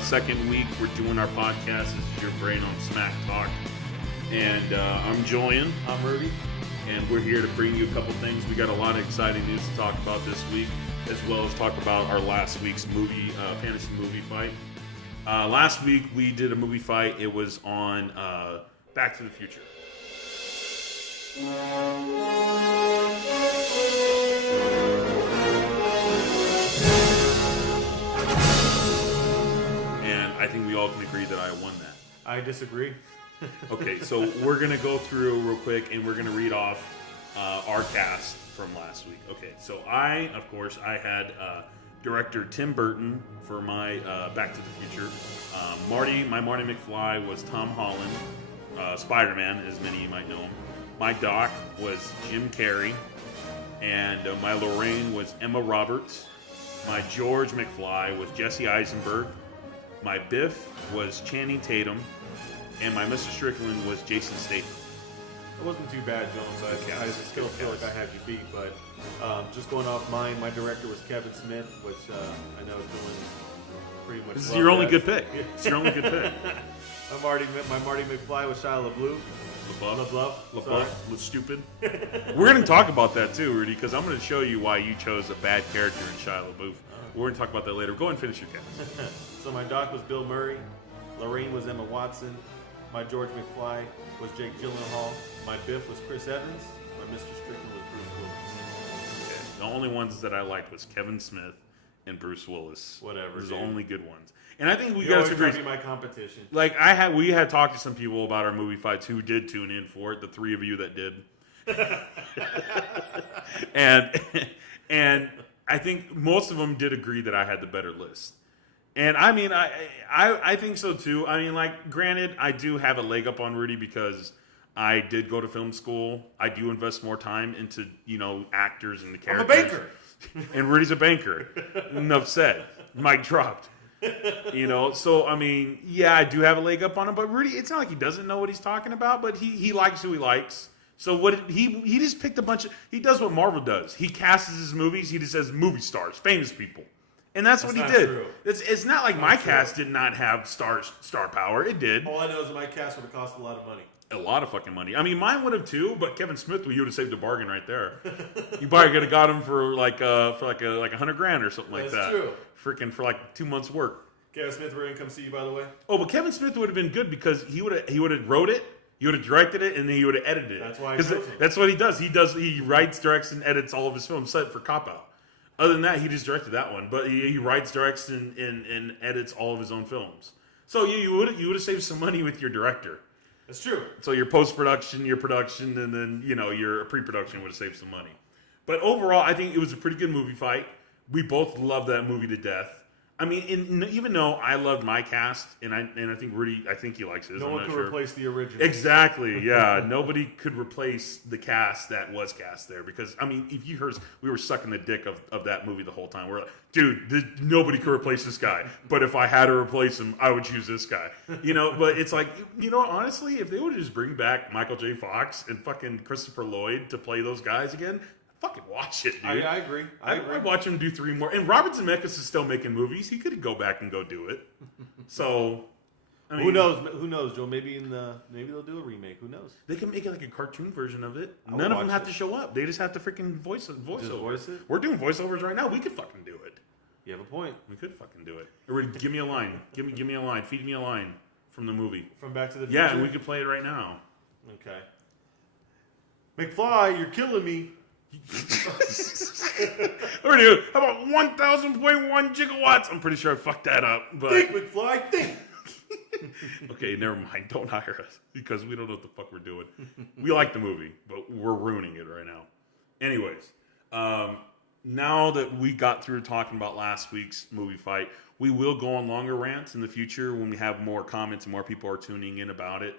second week we're doing our podcast. This is your brain on Smack Talk. And I'm Julian. I'm Rudy. And we're here to bring you a couple things. We got a lot of exciting news to talk about this week, as well as talk about our last week's fantasy movie fight. Last week we did a movie fight. It was on Back to the Future. And I think we all can agree that I won that. I disagree. Okay, so we're going to go through real quick and we're going to read off our cast from last week. Okay, so I had director Tim Burton for my Back to the Future. My Marty McFly was Tom Holland, Spider-Man, as many of you might know him. My Doc was Jim Carrey, and my Lorraine was Emma Roberts. My George McFly was Jesse Eisenberg. My Biff was Channing Tatum. And my Mr. Strickland was Jason Statham. It wasn't too bad, Jones. I still feel like I had you beat, but just going off mine, my director was Kevin Smith, which I know is doing pretty much. This is your only good pick. It's your only good pick. My Marty McFly was Shia Labeouf. LaBeouf was stupid. We're going to talk about that too, Rudy, because I'm going to show you why you chose a bad character in Shia Labeouf. We're going to talk about that later. Go ahead and finish your cast. So my Doc was Bill Murray. Lorraine was Emma Watson. My George McFly was Jake Gyllenhaal. My Biff was Chris Evans. My Mr. Strickland was Bruce Willis. Okay. The only ones that I liked was Kevin Smith and Bruce Willis. Whatever. Those are the only good ones. And I think we got to agree. My competition. Like we had talked to some people about our movie fights who did tune in for it. The three of you that did. and I think most of them did agree that I had the better list. And I mean, I think so too. I mean, like, granted, I do have a leg up on Rudy because I did go to film school. I do invest more time into, actors and the characters. I'm a banker. And Rudy's a banker. Enough said. Mic dropped. So, I mean, yeah, I do have a leg up on him. But Rudy, it's not like he doesn't know what he's talking about, but he likes who he likes. So he just picked a bunch of, he does what Marvel does. He casts his movies. He just says movie stars, famous people. And that's what he did. True. It's not like my cast did not have star power. It did. All I know is that my cast would have cost a lot of money. A lot of fucking money. I mean, mine would have too, but Kevin Smith, you would have saved a bargain right there. You probably could have got him for like $100,000 or something like that. That's true. Freaking for like 2 months work. Kevin Smith, we're gonna come see you, by the way. Oh, but Kevin Smith would have been good because he would have wrote it. He would have directed it, and then he would have edited it. That's why. That's what he does. He writes, directs, and edits all of his films, set for Cop Out. Other than that, he just directed that one. But he writes, directs, and edits all of his own films. So you would have saved some money with your director. That's true. So your post-production, your production, and then your pre-production would have saved some money. But overall, I think it was a pretty good movie fight. We both loved that movie to death. I mean, even though I loved my cast, and I think Rudy, I think he likes his. No one could replace the original. Exactly, yeah. Nobody could replace the cast that was cast there because, I mean, if you heard, we were sucking the dick of that movie the whole time. We're like, dude, nobody could replace this guy. But if I had to replace him, I would choose this guy. But it's like, honestly, if they would just bring back Michael J. Fox and fucking Christopher Lloyd to play those guys again, fucking watch it, dude. I agree. I'd watch him do 3 more. And Robert Zemeckis is still making movies. He could go back and go do it. So, I mean, who knows? Who knows, Joe? Maybe they'll do a remake. Who knows? They can make it like a cartoon version of it. None of them have to show up. They just have to freaking voice Just over. voice it? We're doing voiceovers right now. We could fucking do it. You have a point. We could fucking do it. Or give me a line. Give me a line. Feed me a line from the movie. From Back to the Future? Yeah, and we could play it right now. Okay. McFly, you're killing me. How about 1,000.1 gigawatts? I'm pretty sure I fucked that up. But think, McFly, think. Okay, never mind. Don't hire us because we don't know what the fuck we're doing. We like the movie, but we're ruining it right now. Anyways, now that we got through talking about last week's movie fight, we will go on longer rants in the future when we have more comments and more people are tuning in about it.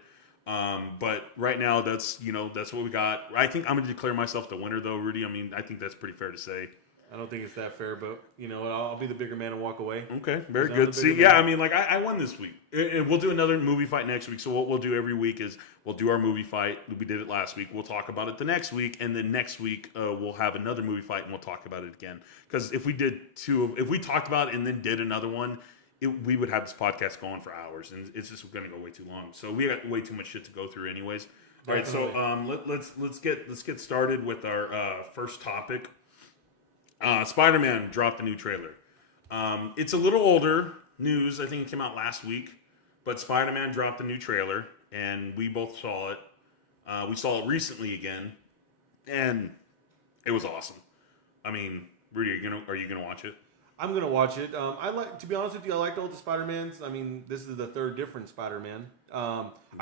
But right now, that's what we got. I think I'm going to declare myself the winner, though, Rudy. I mean, I think that's pretty fair to say. I don't think it's that fair, but you know what? I'll be the bigger man and walk away. Okay, very good. See, yeah, I mean, like I won this week, and we'll do another movie fight next week. So what we'll do every week is we'll do our movie fight. We did it last week. We'll talk about it the next week, and then next week we'll have another movie fight, and we'll talk about it again. Because if we talked about it and then did another one, we would have this podcast going for hours, and it's just going to go way too long. So we got way too much shit to go through, anyways. All right, so let's get started with our first topic. Spider-Man dropped a new trailer. It's a little older news. I think it came out last week, but Spider-Man dropped a new trailer, and we both saw it. We saw it recently again, and it was awesome. I mean, Rudy, are you gonna watch it? I'm gonna watch it. To be honest with you, I liked all the Spider-Mans. I mean, this is the third different Spider-Man.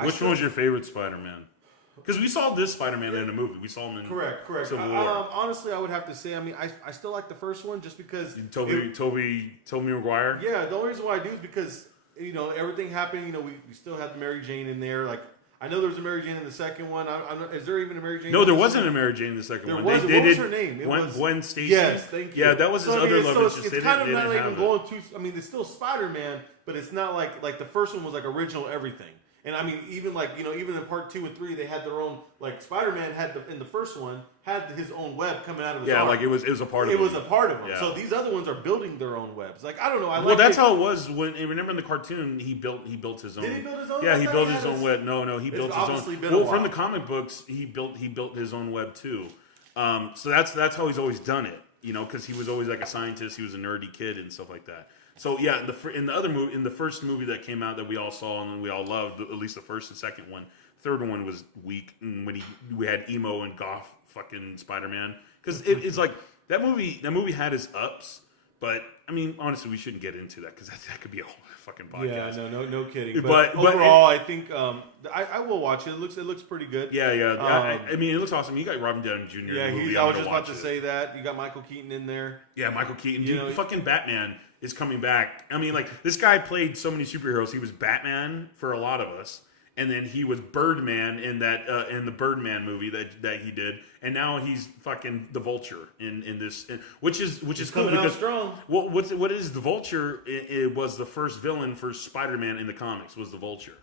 Which one was your favorite Spider-Man? Because we saw this Spider-Man in a movie. We saw him in correct. Civil War. Honestly, I would have to say, I mean, I still like the first one just because Tobey Maguire. Yeah, the only reason why I do is because everything happened. We still had the Mary Jane in there. Like, I know there was a Mary Jane in the second one. Is there even a Mary Jane? No, there wasn't a Mary Jane in the second one. What was her name? Gwen Stacy. Yes, thank you. Yeah, that was his other love interest. It's kind of not even going too. I mean, it's still Spider-Man, but it's not like the first one was like original everything. And I mean, even even in part 2 and 3, they had their own. Like Spider-Man had in the first one had his own web coming out of his arm. like it was a part of it. It was a part of them. Yeah. So these other ones are building their own webs. Like, I don't know. Well, that's how it was when. Remember in the cartoon, he built his own. Did he build his own? Yeah, he built his own web. No, he built his own. Well, from the comic books, he built his own web too. So that's how he's always done it. Because he was always like a scientist. He was a nerdy kid and stuff like that. So yeah, in the first movie that came out that we all saw and we all loved, at least the first and second one. Third one was weak, and when we had emo and goth fucking Spider-Man, because it's like that movie had its ups, but I mean honestly we shouldn't get into that because that could be a whole fucking podcast. Yeah, no kidding. But overall, I think I will watch it. It looks pretty good. Yeah. I mean, it looks awesome. You got Robin Downey Jr. Yeah, I was just about to say that. You got Michael Keaton in there. Yeah, Michael Keaton. Dude, fucking Batman is coming back. I mean, like, this guy played so many superheroes. He was Batman for a lot of us, and then he was Birdman in the Birdman movie that he did, and now he's fucking the Vulture in this, which is cool because strong. What is the Vulture? It was the first villain for Spider-Man in the comics was the Vulture,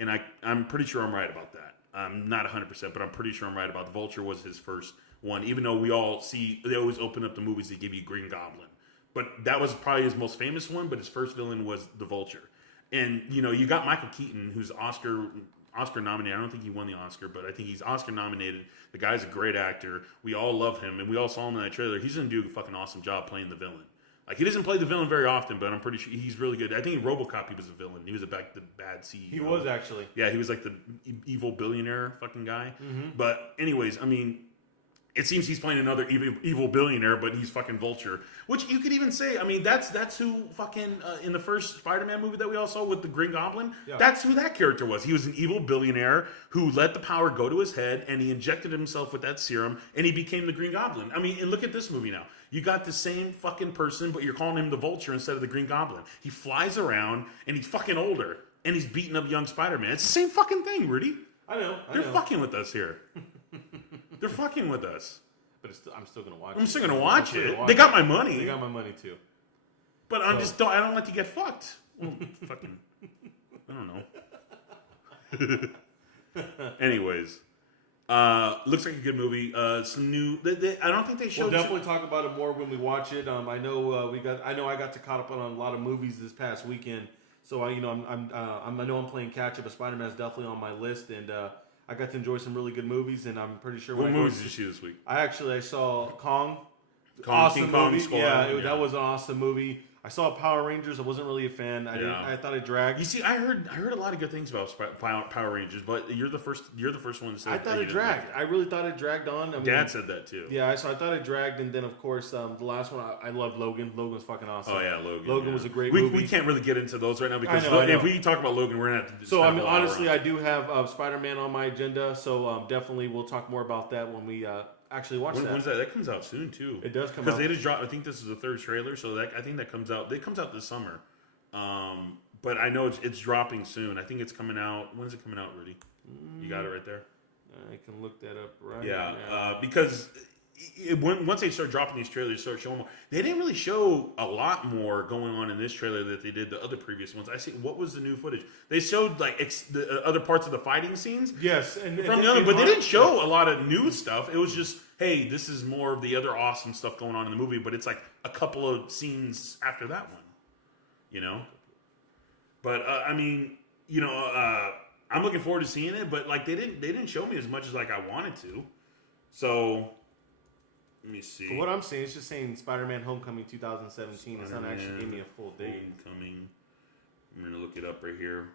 and I'm pretty sure I'm right about that. I'm not 100%, but I'm pretty sure I'm right about the Vulture was his first one. Even though they always open up the movies to give you Green Goblin. But that was probably his most famous one, but his first villain was the Vulture. And, you got Michael Keaton, who's Oscar nominated. I don't think he won the Oscar, but I think he's Oscar nominated. The guy's a great actor. We all love him, and we all saw him in that trailer. He's going to do a fucking awesome job playing the villain. Like, he doesn't play the villain very often, but I'm pretty sure he's really good. I think in RoboCop he was a villain. He was the bad CEO. He was, actually. Yeah, he was like the evil billionaire fucking guy. Mm-hmm. But anyways, I mean, it seems he's playing another evil billionaire, but he's fucking Vulture. Which you could even say, I mean, that's who fucking, in the first Spider-Man movie that we all saw with the Green Goblin, that's who that character was. He was an evil billionaire who let the power go to his head, and he injected himself with that serum, and he became the Green Goblin. I mean, and look at this movie now. You got the same fucking person, but you're calling him the Vulture instead of the Green Goblin. He flies around, and he's fucking older, and he's beating up young Spider-Man. It's the same fucking thing, Rudy. I know. They're fucking with us here. They're fucking with us. But I'm still gonna watch it. I'm still gonna watch it. They got my money. They got my money too. But I don't like to get fucked. Well, fucking, I don't know. Anyways, looks like a good movie. Some new. I don't think they showed. We'll definitely talk about it more when we watch it. I know I got to caught up on a lot of movies this past weekend. So I know I'm playing catch up. But Spider-Man is definitely on my list, and I got to enjoy some really good movies, and I'm pretty sure. What movies did you see this week? I saw Kong. Awesome movie. That was an awesome movie. I saw Power Rangers. I wasn't really a fan. I thought it dragged. You see, I heard a lot of good things about Power Rangers, but you're the first one to say. I thought it dragged. I really thought it dragged on. Dad said that too. Yeah, so I thought it dragged, and then of course the last one I loved Logan. Logan was fucking awesome. Oh yeah, Logan. Logan was a great movie. We can't really get into those right now because I know. if we talk about Logan, we're gonna have to. So I mean, honestly, I do have Spider-Man on my agenda. So definitely we'll talk more about that when we. Actually watch that. When's that? That comes out soon too. It does come out because they just dropped. I think this is the third trailer, so I think that comes out. It comes out this summer, but I know it's dropping soon. I think it's coming out. When is it coming out, Rudy? You got it right there. I can look that up right now. Yeah, because once they start dropping these trailers, start showing more. They didn't really show a lot more going on in this trailer that they did the other previous ones. I see. What was the new footage? They showed like the other parts of the fighting scenes. Yes, but they didn't show a lot of new stuff. It was just, hey, this is more of the other awesome stuff going on in the movie, but it's like a couple of scenes after that one. You know? But I mean, you know, I'm looking forward to seeing it. But like, they didn't show me as much as like I wanted to. So let me see. But what I'm saying, it's just saying Spider-Man: Homecoming 2017. It's not actually giving me a full date. Homecoming. I'm gonna look it up right here.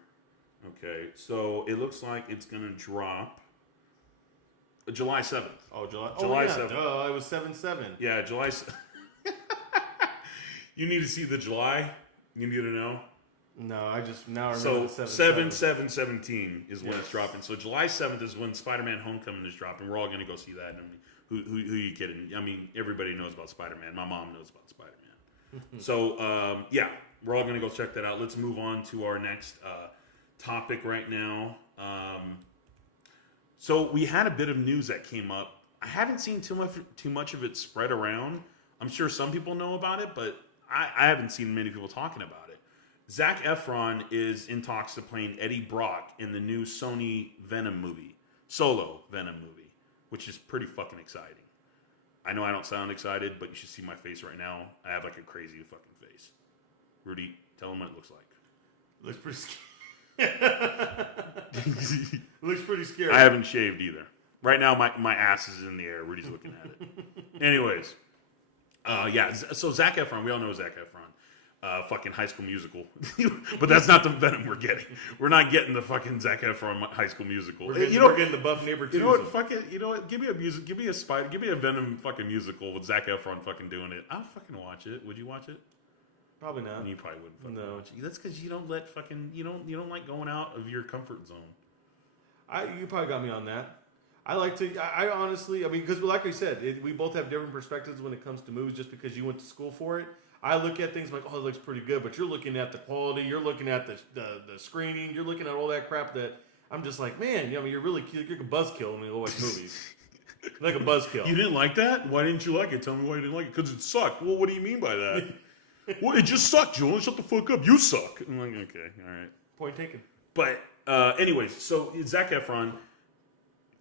Okay, so it looks like it's gonna drop July 7th. Oh, July. July 7th. 7th. It was 7/7. Yeah, July. You need to see the July. You need to know. No, I just now remember So the 7/7/17 is when it's dropping. So July 7th is when Spider-Man: Homecoming is dropping. We're all gonna go see that. I mean, who are you kidding? I mean, everybody knows about Spider-Man. My mom knows about Spider-Man. So yeah, we're all gonna go check that out. Let's move on to our next topic right now. So we had a bit of news that came up. I haven't seen too much of it spread around. I'm sure some people know about it, but I haven't seen many people talking about it. Zack Effron is in talks of playing Eddie Brock in the new Sony Venom movie, solo Venom movie, which is pretty fucking exciting. I know I don't sound excited, but you should see my face right now. I have like a crazy fucking face. Rudy, tell them what it looks like. Looks pretty scary. Looks pretty scary. I haven't shaved either. Right now, my ass is in the air. Rudy's looking at it. Anyways, yeah. So Zac Efron, we all know Zac Efron. Fucking High School Musical, but that's not the Venom we're getting. We're not getting the fucking Zac Efron High School Musical. We're getting the Buff Neighbor 2. You know what? Fucking, you know what? Give me a music. Give me a Venom fucking musical with Zac Efron fucking doing it. I'll fucking watch it. Would you watch it? Probably not. You probably wouldn't fucking No. watch it. That's because you don't let fucking you don't like going out of your comfort zone. You probably got me on that. I like to. I honestly, I mean, because like I said, we both have different perspectives when it comes to movies. Just because you went to school for it, I look at things like, oh, it looks pretty good, but you're looking at the quality, you're looking at the screening, you're looking at all that crap that I'm just like, man, you know, you're a buzzkill when you watch movies. Like a buzzkill. You didn't like that? Why didn't you like it? Tell me why you didn't like it. Because it sucked. Well, what do you mean by that? Well, it just sucked, Julian. Shut the fuck up. You suck. I'm like, okay, all right. Point taken. But anyways, so Zac Efron.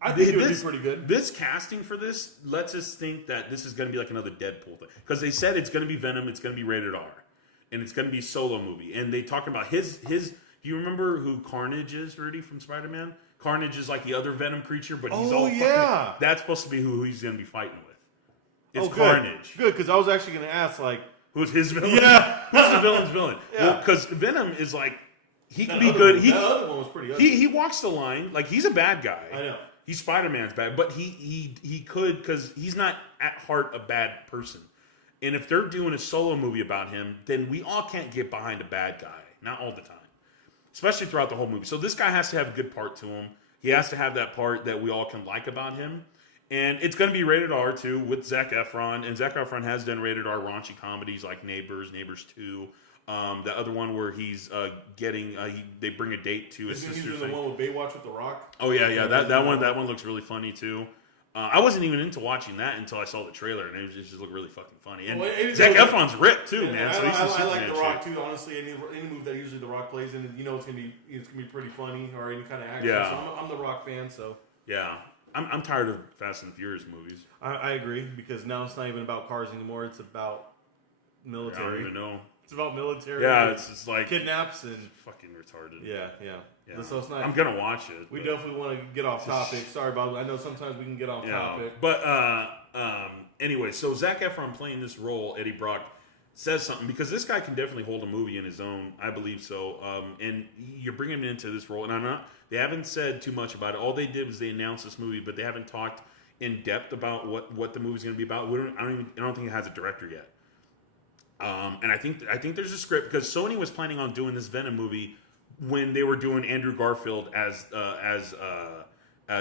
I think it would be pretty good. This casting for this lets us think that this is going to be like another Deadpool thing. Because they said it's going to be Venom, it's going to be rated R. And it's going to be a solo movie. And they talk about his. Do you remember who Carnage is, Rudy, from Spider-Man? Carnage is like the other Venom creature, but he's all fucking... That's supposed to be who he's going to be fighting with. It's Carnage. Good, because I was actually going to ask, like... Who's his villain? Yeah. Who's the villain's villain? Yeah. Well, because Venom is like... He can be good. That other one was pretty ugly. He walks the line. Like, he's a bad guy. I know. He's Spider-Man's bad, but he could, because he's not at heart a bad person. And if they're doing a solo movie about him, then we all can't get behind a bad guy. Not all the time. Especially throughout the whole movie. So this guy has to have a good part to him. He has to have that part that we all can like about him. And it's going to be rated R, too, with Zac Efron. And Zac Efron has done rated R raunchy comedies like Neighbors, Neighbors 2. The other one where he's they bring a date to his sister's. He's doing the one with Baywatch with The Rock. Oh yeah. That one looks really funny too. I wasn't even into watching that until I saw the trailer, and it just looked really fucking funny. And Zac Efron's ripped too, man. I, So he's I like The Rock too. Honestly, any movie that usually The Rock plays in, you know, it's gonna be pretty funny or any kind of action. Yeah. So I'm the Rock fan. So yeah, I'm tired of Fast and Furious movies. I agree, because now it's not even about cars anymore. It's about military. I don't even know. It's about military. Yeah, it's just like kidnaps and fucking retarded. Yeah. So it's not. I'm gonna watch it. We definitely want to get off topic. Sorry about it. I know sometimes we can get off topic. But anyway, so Zac Efron playing this role, Eddie Brock, says something, because this guy can definitely hold a movie in his own. I believe so. And you're bringing him into this role, and they haven't said too much about it. All they did was they announced this movie, but they haven't talked in depth about what the movie's going to be about. I don't think it has a director yet. And I think there's a script, because Sony was planning on doing this Venom movie when they were doing Andrew Garfield as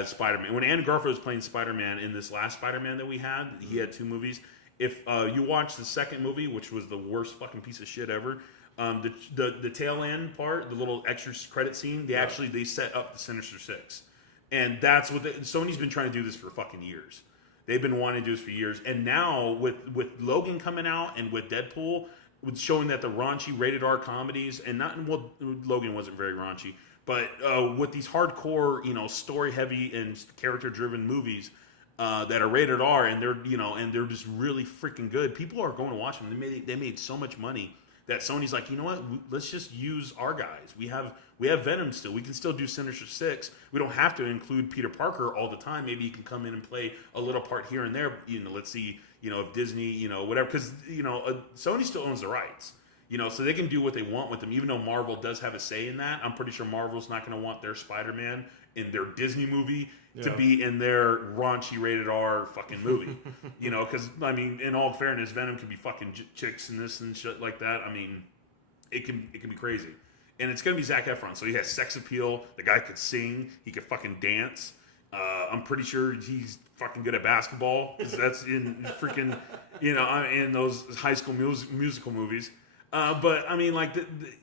Spider-Man. When Andrew Garfield was playing Spider-Man in this last Spider-Man that we had, he had 2 movies. If you watch the second movie, which was the worst fucking piece of shit ever, the tail end part, the little extra credit scene, they set up the Sinister Six, and that's what Sony's been trying to do this for fucking years. They've been wanting to do this for years, and now with Logan coming out and with Deadpool, with showing that the raunchy rated R comedies, and Logan wasn't very raunchy, but with these hardcore, story heavy and character driven movies that are rated R, and they're just really freaking good. People are going to watch them. They made so much money that Sony's like, you know what? Let's just use our guys. We have Venom still. We can still do Sinister Six. We don't have to include Peter Parker all the time. Maybe he can come in and play a little part here and there. Let's see, if Disney, whatever, because Sony still owns the rights. So they can do what they want with them, even though Marvel does have a say in that. I'm pretty sure Marvel's not going to want their Spider-Man in their Disney movie to be in their raunchy rated R fucking movie. Because, in all fairness, Venom can be fucking chicks and this and shit like that. It can be crazy. And it's going to be Zac Effron. So he has sex appeal. The guy could sing. He could fucking dance. I'm pretty sure he's fucking good at basketball, because that's in freaking, in those High School Musical movies. But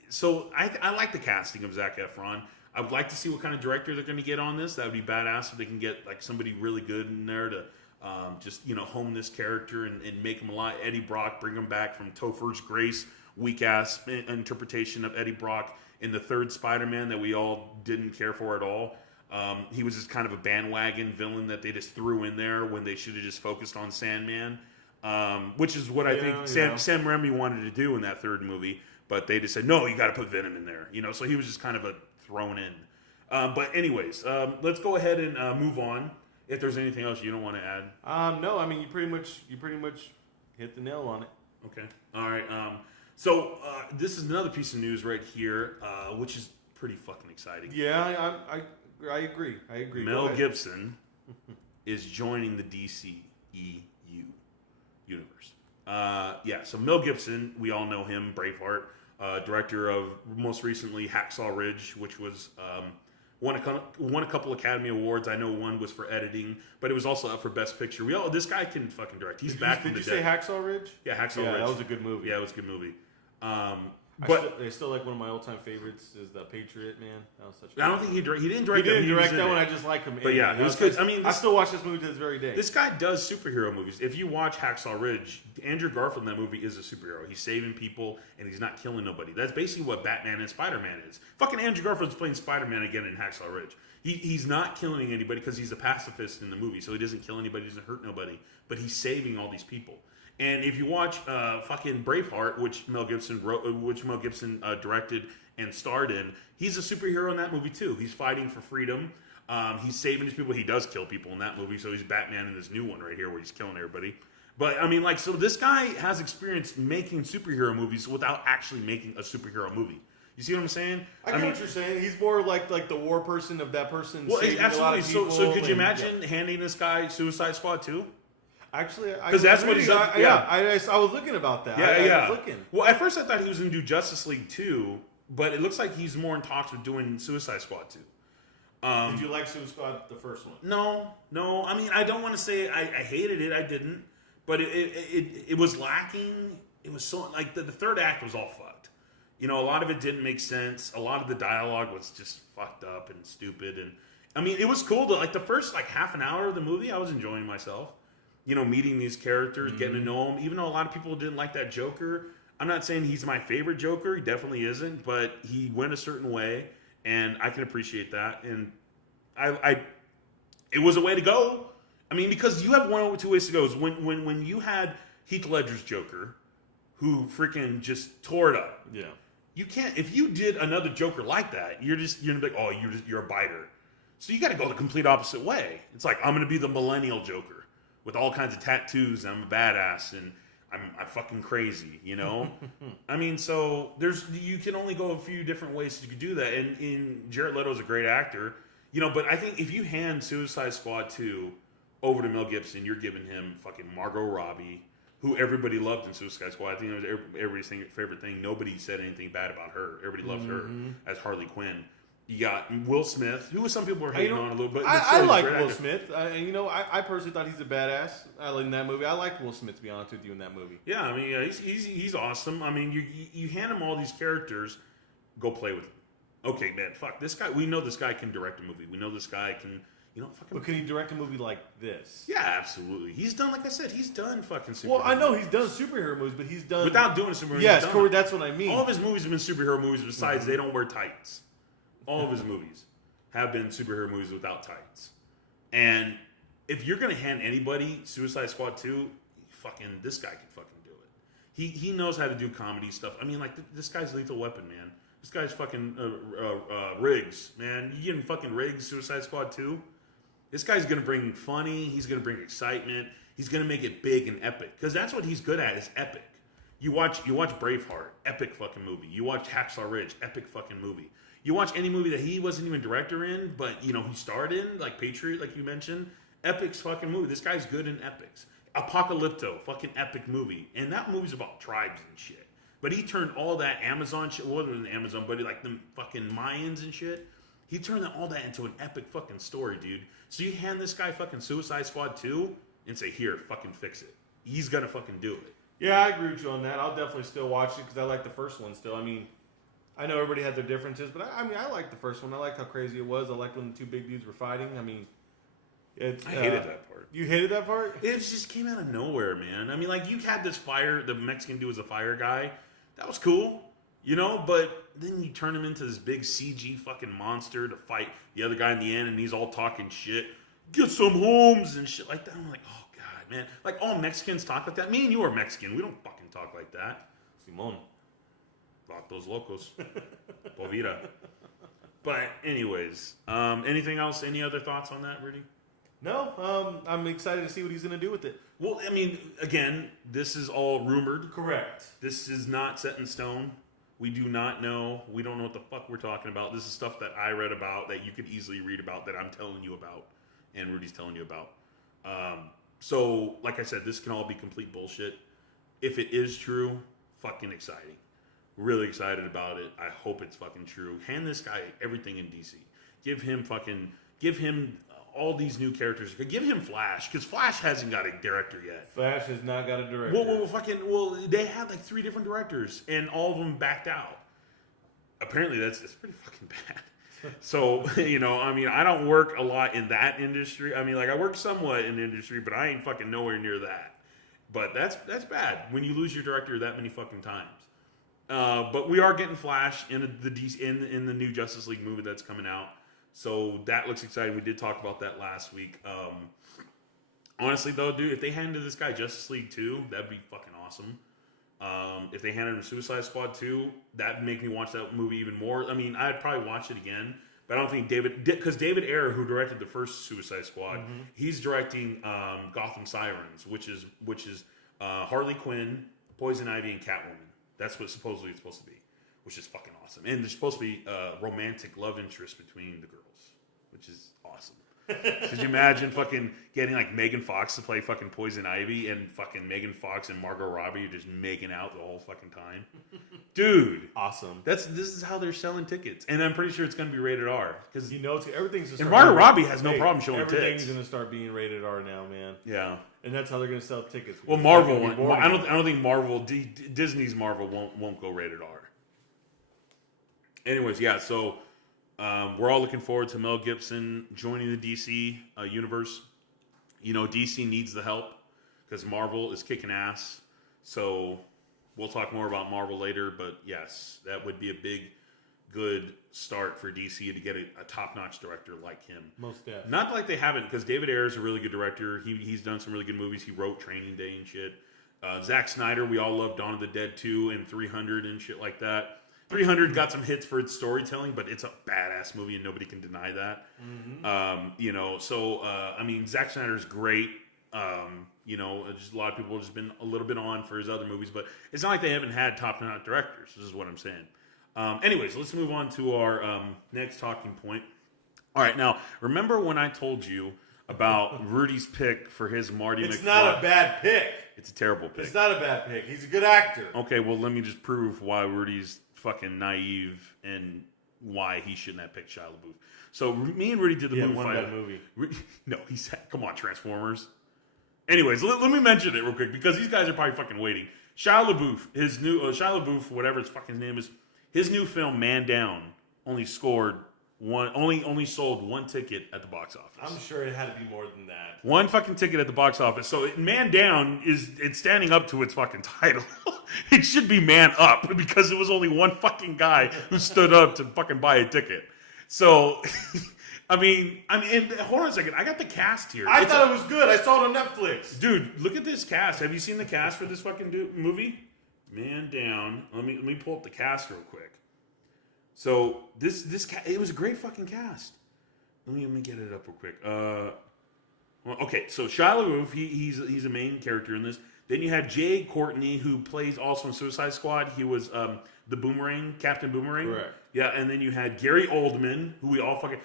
so I like the casting of Zac Efron. I would like to see what kind of director they're going to get on this. That would be badass if they can get like somebody really good in there to just hone this character and make him a lot. Eddie Brock, bring him back from Topher's Grace, weak ass interpretation of Eddie Brock in the third Spider-Man that we all didn't care for at all. He was just kind of a bandwagon villain that they just threw in there when they should have just focused on Sandman. Which is what I think Sam Raimi wanted to do in that third movie, but they just said, no, you got to put Venom in there, so he was just kind of thrown in. But anyways, let's go ahead and move on. If there's anything else you don't want to add. No, you pretty much hit the nail on it. Okay. All right. So this is another piece of news right here, which is pretty fucking exciting. Yeah, I agree. Mel Gibson is joining the DCEU universe. So Mel Gibson, we all know him, Braveheart, director of most recently Hacksaw Ridge, which was won a couple Academy Awards. I know one was for editing, but it was also up for Best Picture. This guy can fucking direct. He's back from the dead. Did you say Hacksaw Ridge? Yeah, Hacksaw Ridge. That was a good movie. Yeah, it was a good movie. But I still like one of my all-time favorites is The Patriot, man. That was such. I don't think he didn't direct. He didn't direct that one. I just like him. But yeah, it was good. I still watch this movie to this very day. This guy does superhero movies. If you watch Hacksaw Ridge, Andrew Garfield in that movie is a superhero. He's saving people and he's not killing nobody. That's basically what Batman and Spider-Man is. Fucking Andrew Garfield's playing Spider-Man again in Hacksaw Ridge. He's not killing anybody because he's a pacifist in the movie, so he doesn't kill anybody, doesn't hurt nobody, but he's saving all these people. And if you watch fucking Braveheart, which Mel Gibson directed and starred in, he's a superhero in that movie too. He's fighting for freedom. He's saving his people. He does kill people in that movie, so he's Batman in this new one right here where he's killing everybody. But so this guy has experience making superhero movies without actually making a superhero movie. You see what I'm saying? I get what you're saying. He's more like the war person of that person. Well, saving absolutely. A lot of people So could you imagine handing this guy Suicide Squad 2? Actually, because that's what he's up. I was looking about that. I was looking. Well, at first I thought he was going to do Justice League 2, but it looks like he's more in talks with doing Suicide Squad 2. Did you like Suicide Squad, the first one? No. I don't want to say I hated it. I didn't, but it was lacking. It was so like the third act was all fucked. A lot of it didn't make sense. A lot of the dialogue was just fucked up and stupid. And it was cool to the first half an hour of the movie. I was enjoying myself. Meeting these characters, getting to know them. Even though a lot of people didn't like that Joker, I'm not saying he's my favorite Joker. He definitely isn't, but he went a certain way, and I can appreciate that. And it was a way to go. Because you have one or two ways to go. When you had Heath Ledger's Joker, who freaking just tore it up. Yeah. You can't. If you did another Joker like that, you're like, oh, you're a biter. So you got to go the complete opposite way. It's like, I'm going to be the millennial Joker with all kinds of tattoos, and I'm a badass, and I'm fucking crazy, So you can only go a few different ways to do that, and Jared Leto's a great actor, but I think if you hand Suicide Squad 2 over to Mel Gibson, you're giving him fucking Margot Robbie, who everybody loved in Suicide Squad. I think it was everybody's favorite thing. Nobody said anything bad about her. Everybody loved her as Harley Quinn. You got Will Smith, who some people were hating on a little bit. I like Will Smith. I personally thought he's a badass in that movie. I liked Will Smith, to be honest with you, in that movie. Yeah, he's awesome. You hand him all these characters, go play with him. Okay, man, fuck this guy. We know this guy can direct a movie. We know this guy can, fucking. But can he direct a movie like this? Yeah, absolutely. He's done, like I said, he's done fucking superhero. Well, I know he's done superhero movies, but he's done without doing superhero. Yes, correct. That's what I mean. All of his movies have been superhero movies. Besides, they don't wear tights. All of his movies have been superhero movies without tights. And if you're going to hand anybody Suicide Squad 2, fucking this guy can fucking do it. He knows how to do comedy stuff. I mean, like, this guy's Lethal Weapon, man. This guy's fucking Riggs, man. You getting fucking Riggs, Suicide Squad 2? This guy's going to bring funny. He's going to bring excitement. He's going to make it big and epic. Because that's what he's good at, is epic. You watch Braveheart, epic fucking movie. You watch Hacksaw Ridge, epic fucking movie. You watch any movie that he wasn't even director in, but, you know, he starred in, like Patriot, like you mentioned. Epic's fucking movie. This guy's good in epics. Apocalypto, fucking epic movie. And that movie's about tribes and shit. But he turned all that Amazon shit, well, it wasn't Amazon, but like the fucking Mayans and shit. He turned all that into an epic fucking story, dude. So you hand this guy fucking Suicide Squad 2 and say, here, fucking fix it. He's gonna fucking do it. Yeah, I agree with you on that. I'll definitely still watch it because I like the first one still. I mean, I know everybody had their differences, but I mean, I like the first one. I liked how crazy it was. I liked when the two big dudes were fighting. I mean, I hated that part. You hated that part? It just came out of nowhere, man. I mean, like, you had this fire, the Mexican dude was a fire guy. That was cool, you know, but then you turn him into this big CG fucking monster to fight the other guy in the end, and he's all talking shit. Get some homes and shit like that. I'm like, oh, God, man. Like, all Mexicans talk like that. Me and you are Mexican. We don't fucking talk like that. Simon. Vatos locos. Povida. But anyways, anything else? Any other thoughts on that, Rudy? No, I'm excited to see what he's going to do with it. Well, I mean, again, this is all rumored. Correct. This is not set in stone. We do not know. We don't know what the fuck we're talking about. This is stuff that I read about that you could easily read about that I'm telling you about and Rudy's telling you about. So, like I said, this can all be complete bullshit. If it is true, fucking exciting. Really excited about it. I hope it's fucking true. Hand this guy everything in DC. Give him all these new characters. Give him Flash, because Flash hasn't got a director yet. Flash has not got a director. Well, they had like 3 different directors, and all of them backed out. Apparently, that's pretty fucking bad. So, you know, I mean, I don't work a lot in that industry. I mean, like, I work somewhat in the industry, but I ain't fucking nowhere near that. But that's bad when you lose your director that many fucking times. But we are getting Flash in the new Justice League movie that's coming out. So that looks exciting. We did talk about that last week. Honestly, though, dude, if they handed this guy Justice League 2, that'd be fucking awesome. If they handed him Suicide Squad 2, that'd make me watch that movie even more. I mean, I'd probably watch it again, but I don't think because David Ayer, who directed the first Suicide Squad, he's directing Gotham Sirens, which is Harley Quinn, Poison Ivy, and Catwoman. That's what supposedly it's supposed to be, which is fucking awesome. And there's supposed to be a romantic love interest between the girls, which is awesome. Could you imagine fucking getting like Megan Fox to play fucking Poison Ivy and fucking Megan Fox and Margot Robbie are just making out the whole fucking time? Dude. Awesome. This is how they're selling tickets. And I'm pretty sure it's going to be rated R. Because you know, everything's just. And Margot Robbie has no problem showing tits. Everything's going to start being rated R now, man. Yeah. And that's how they're going to sell tickets. Well, Marvel won't. I don't think Marvel, Disney's Marvel won't go rated R. Anyways, yeah, so we're all looking forward to Mel Gibson joining the DC universe. You know, DC needs the help because Marvel is kicking ass. So we'll talk more about Marvel later, but yes, that would be a big, good start for DC to get a top-notch director like him. Most definitely. Not like they haven't, because David Ayer is a really good director. He's done some really good movies. He wrote Training Day and shit. Zack Snyder, we all love Dawn of the Dead 2 and 300 and shit like that. 300 got some hits for its storytelling, but it's a badass movie and nobody can deny that. You know, so, I mean, Zack Snyder's great. You know, just a lot of people have just been a little bit on for his other movies, but it's not like they haven't had top-notch directors. This is what I'm saying. Anyways, let's move on to our next talking point. All right, now, remember when I told you about Rudy's pick for his Marty McFly? It's not a bad pick. It's a terrible pick. It's not a bad pick. He's a good actor. Okay, well, let me just prove why Rudy's fucking naive and why he shouldn't have picked Shia LaBeouf. So me and Rudy did the movie. One bad movie. No, he said, come on, Transformers. Anyways, let me mention it real quick because these guys are probably fucking waiting. Shia LaBeouf, his new Shia LaBeouf, whatever his fucking name is, his new film Man Down only sold one ticket at the box office. I'm sure it had to be more than that. One fucking ticket at the box office. So Man Down it's standing up to its fucking title. It should be Man Up because it was only one fucking guy who stood up to fucking buy a ticket. So I mean, hold on a second. I got the cast here. I thought it was good. I saw it on Netflix. Dude, look at this cast. Have you seen the cast for this fucking movie? Man down. Let me pull up the cast real quick. So this it was a great fucking cast. Let me get it up real quick. Well, okay, so Shia LaBeouf, he's a main character in this. Then you had Jay Courtney, who plays also in Suicide Squad. He was the Boomerang, Captain Boomerang. Correct. Yeah, and then you had Gary Oldman, who we all fucking...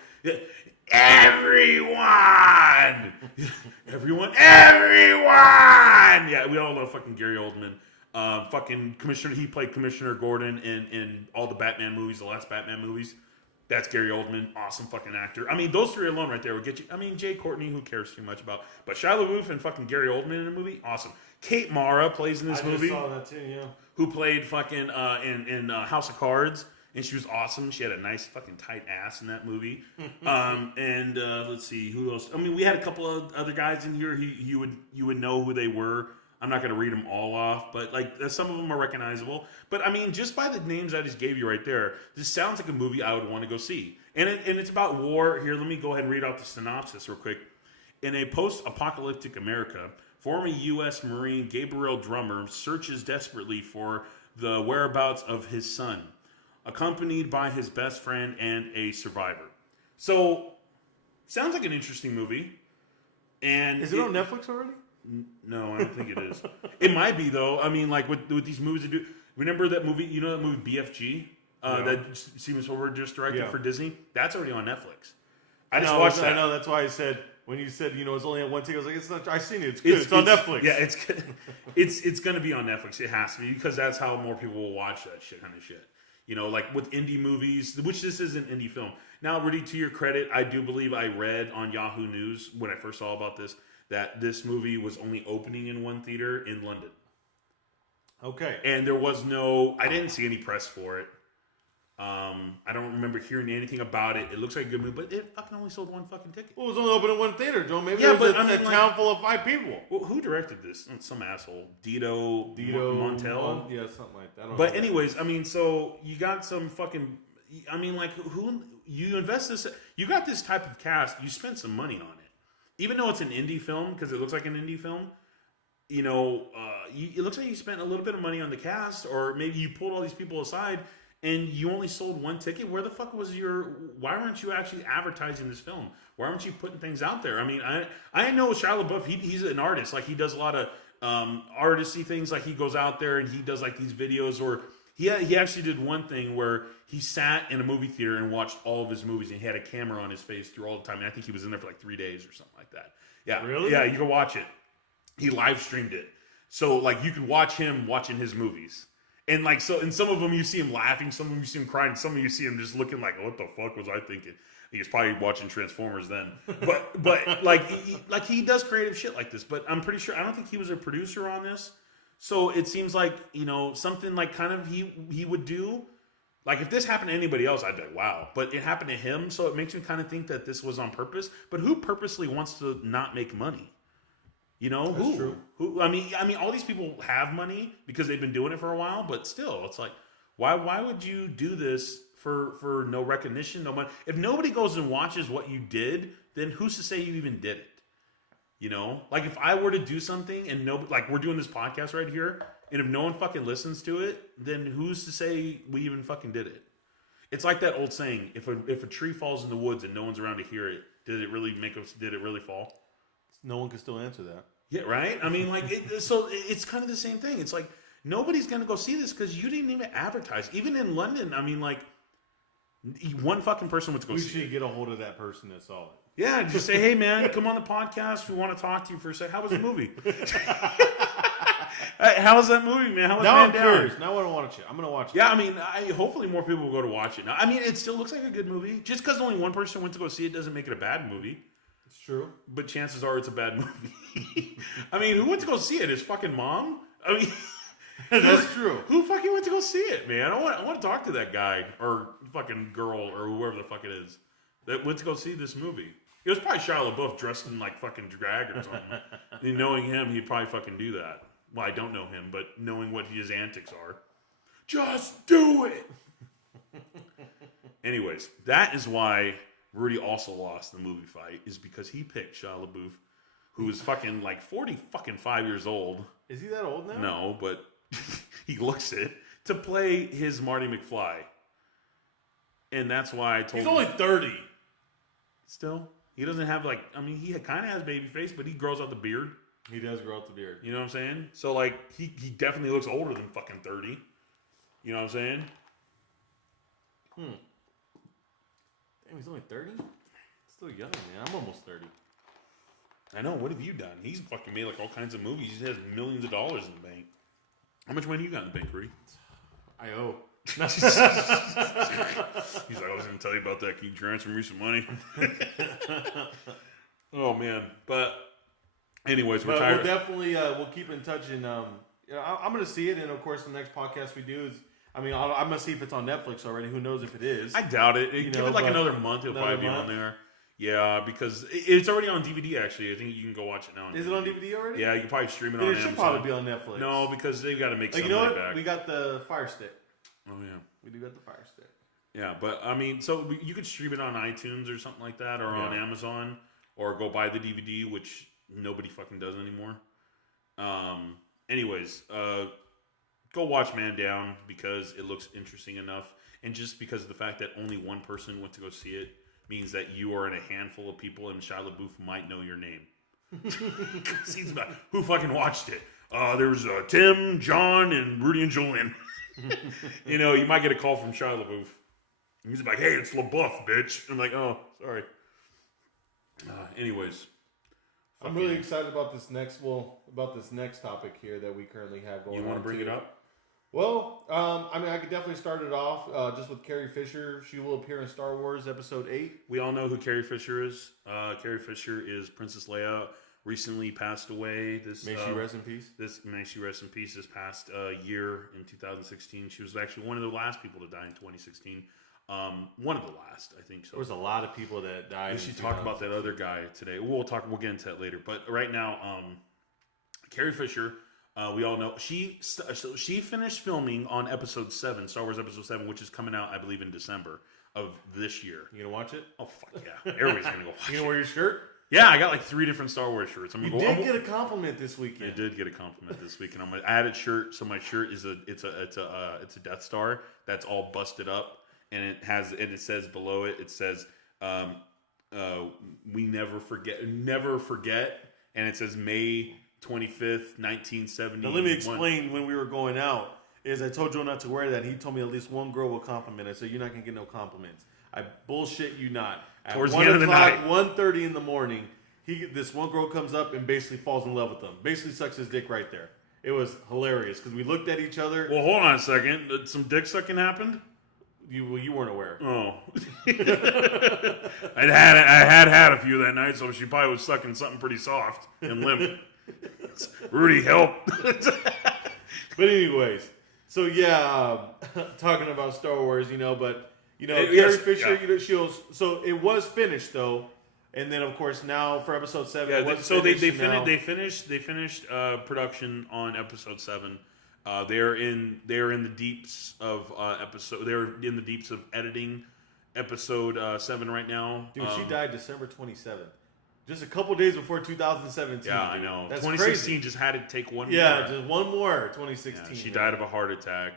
Everyone! Everyone! Yeah, we all love fucking Gary Oldman. Fucking Commissioner... He played Commissioner Gordon in all the Batman movies, the last Batman movies. That's Gary Oldman. Awesome fucking actor. I mean, those three alone right there would get you... I mean, Jay Courtney, who cares too much about... But Shia LaBeouf and fucking Gary Oldman in a movie, awesome. Kate Mara plays in this movie. I saw that too, yeah. Who played fucking in House of Cards. And she was awesome. She had a nice fucking tight ass in that movie. Let's see, who else? I mean, we had a couple of other guys in here. You would know who they were. I'm not going to read them all off, but like some of them are recognizable. But I mean, just by the names I just gave you right there, this sounds like a movie I would want to go see. And it's about war. Here, let me go ahead and read out the synopsis real quick. In a post-apocalyptic America, former U.S. Marine Gabriel Drummer searches desperately for the whereabouts of his son, accompanied by his best friend and a survivor. So, sounds like an interesting movie. And is it on Netflix already? No, I don't think it is. It might be though. I mean, like with these movies, remember that movie? You know that movie BFG that Steven Spielberg just directed for Disney? That's already on Netflix. I just watched that. I know. That's why I said when you said it's only at one ticket, I was like, it's not. I've seen it. It's good. It's on Netflix. Yeah, it's going to be on Netflix. It has to be because that's how more people will watch that kind of shit. You know, like with indie movies, which this is an indie film. Now, Rudy, to your credit, I do believe I read on Yahoo News when I first saw about this that this movie was only opening in one theater in London. Okay. And there was I didn't see any press for it. I don't remember hearing anything about it. It looks like a good movie, but it fucking only sold one fucking ticket. Well, it was only open in one theater, Joe. Maybe it was a town full of 5 people. Well, who directed this? Some asshole. Dito Montel? Yeah, something like that. But anyways, I mean, so you got some fucking... I mean, like, who... You invest this... You got this type of cast. You spent some money on it. Even though it's an indie film, because it looks like an indie film, it looks like you spent a little bit of money on the cast, or maybe you pulled all these people aside and you only sold one ticket. Where the fuck was why weren't you actually advertising this film? Why aren't you putting things out there? I mean, I know Shia LaBeouf, he's an artist. Like, he does a lot of artisty things. Like, he goes out there and he does like these videos, or he actually did one thing where he sat in a movie theater and watched all of his movies, and he had a camera on his face through all the time. And I think he was in there for like 3 days or something like that. Yeah. Really? Yeah, you can watch it. He live streamed it. So like you could watch him watching his movies. And like so in some of them you see him laughing, some of them you see him crying, some of you see him just looking like, what the fuck was I thinking? He was probably watching Transformers then. But like he does creative shit like this. But I'm pretty sure I don't think he was a producer on this. So it seems like, something like kind of he would do. Like, if this happened to anybody else, I'd be like, wow. But it happened to him, so it makes me kind of think that this was on purpose. But who purposely wants to not make money? That's true. Who? I mean, all these people have money because they've been doing it for a while. But still, it's like, why would you do this for no recognition, no money? If nobody goes and watches what you did, then who's to say you even did it? Like if I were to do something and like we're doing this podcast right here, and if no one fucking listens to it, then who's to say we even fucking did it? It's like that old saying: if a tree falls in the woods and no one's around to hear it, did it really fall? No one can still answer that. Yeah, right. I mean, like, so it's kind of the same thing. It's like nobody's gonna go see this because you didn't even advertise. Even in London, I mean, like, one fucking person went to go see it. We should get a hold of that person that saw it. Yeah, just say, hey man, come on the podcast. We want to talk to you for a second. How was the movie? How was that movie, man? How was now Man I'm Down? curious. Now I want to watch it. I'm going to watch it. Yeah, I mean, hopefully more people will go to watch it. Now, I mean, it still looks like a good movie. Just because only one person went to go see it doesn't make it a bad movie. It's true. But chances are it's a bad movie. I mean, who went to go see it? His fucking mom? I mean... That's true. Who fucking went to go see it, man? I want to talk to that guy or fucking girl or whoever the fuck it is that went to go see this movie. It was probably Shia LaBeouf dressed in like fucking drag or something. And knowing him, he'd probably fucking do that. Well, I don't know him, but knowing what his antics are, just do it. Anyways, that is why Rudy also lost the movie fight, is because he picked Shia LaBeouf, who is fucking like 45 years old. Is he that old now? No, but he looks it, to play his Marty McFly. And that's why I told He's him. only 30. Still, he doesn't have he kind of has baby face, but he grows out the beard. He does grow out the beard. You know what I'm saying? So he definitely looks older than fucking 30. You know what I'm saying? Damn, he's only 30? Still young, man. I'm almost 30. I know. What have you done? He's fucking made all kinds of movies. He has millions of dollars in the bank. How much money you got in the bank, Rudy? I owe. He's like, I was going to tell you about that. Can you transfer me some money? Oh, man. But anyways, we're tired. We'll definitely we'll keep in touch. And I'm going to see it. And, of course, the next podcast we do is, I'm going to see if it's on Netflix already. Who knows if it is. I doubt it. Give it another month. It'll probably be on there. Yeah, because it's already on DVD, actually. I think you can go watch it now. Is it on DVD already? Yeah, you can probably stream it on Amazon. It should probably be on Netflix. No, because they've got to make some money back. We got the Fire Stick. Oh, yeah. We do got the Fire Stick. Yeah, but, so you could stream it on iTunes or something like that, or on Amazon, or go buy the DVD, which nobody fucking does anymore. Anyways, go watch Man Down, because it looks interesting enough, and just because of the fact that only one person went to go see it, means that you are in a handful of people, and Shia Labeouf might know your name. He's about, who fucking watched it? There was Tim, John, and Rudy and Julian. You might get a call from Shia LaBeouf. He's like, "Hey, it's LaBeouf, bitch." I'm like, "Oh, sorry." Anyways, I'm really excited about this next topic here that we currently have going on. You want to bring it up? Well, I could definitely start it off just with Carrie Fisher. She will appear in Star Wars Episode 8. We all know who Carrie Fisher is. Carrie Fisher is Princess Leia. Recently passed away. May she rest in peace. May she rest in peace. This past year in 2016, she was actually one of the last people to die in 2016. One of the last, I think so. There was a lot of people that died. We should talk about that other guy today. We'll get into that later. But right now, Carrie Fisher. We all know she finished filming on Episode 7, Star Wars Episode 7, which is coming out, I believe, in December of this year. You gonna watch it? Oh fuck yeah! Everybody's gonna go watch it. You gonna wear your shirt? Yeah, I got 3 different Star Wars shirts. You did get a compliment this weekend. I did get a compliment this weekend on my added shirt. So my shirt is a Death Star that's all busted up, and it says below it we never forget, and it says May 25th, 1970. Now let me explain. When we were going out, I told Joe not to wear that. He told me at least one girl will compliment us, so you're not gonna get no compliments. I bullshit you not. At Towards the end of the night, 1:30 in the morning, this one girl comes up and basically falls in love with him. Basically sucks his dick right there. It was hilarious because we looked at each other. Well, hold on a second. Did some dick sucking happened? You weren't aware. Oh, I had a few that night, so she probably was sucking something pretty soft and limp. Rudy, help! But anyways, so talking about Star Wars, but. Carrie Fisher, so it was finished though, and then of course now for Episode 7, they finished production on Episode 7. They're in the deeps of They're in the deeps of editing Episode 7 right now. Dude, she died December 27th, just a couple days before 2017. Yeah, I know. That's 2016 crazy. just had to take one. Yeah, more. just one more. 2016. Yeah, she died of a heart attack.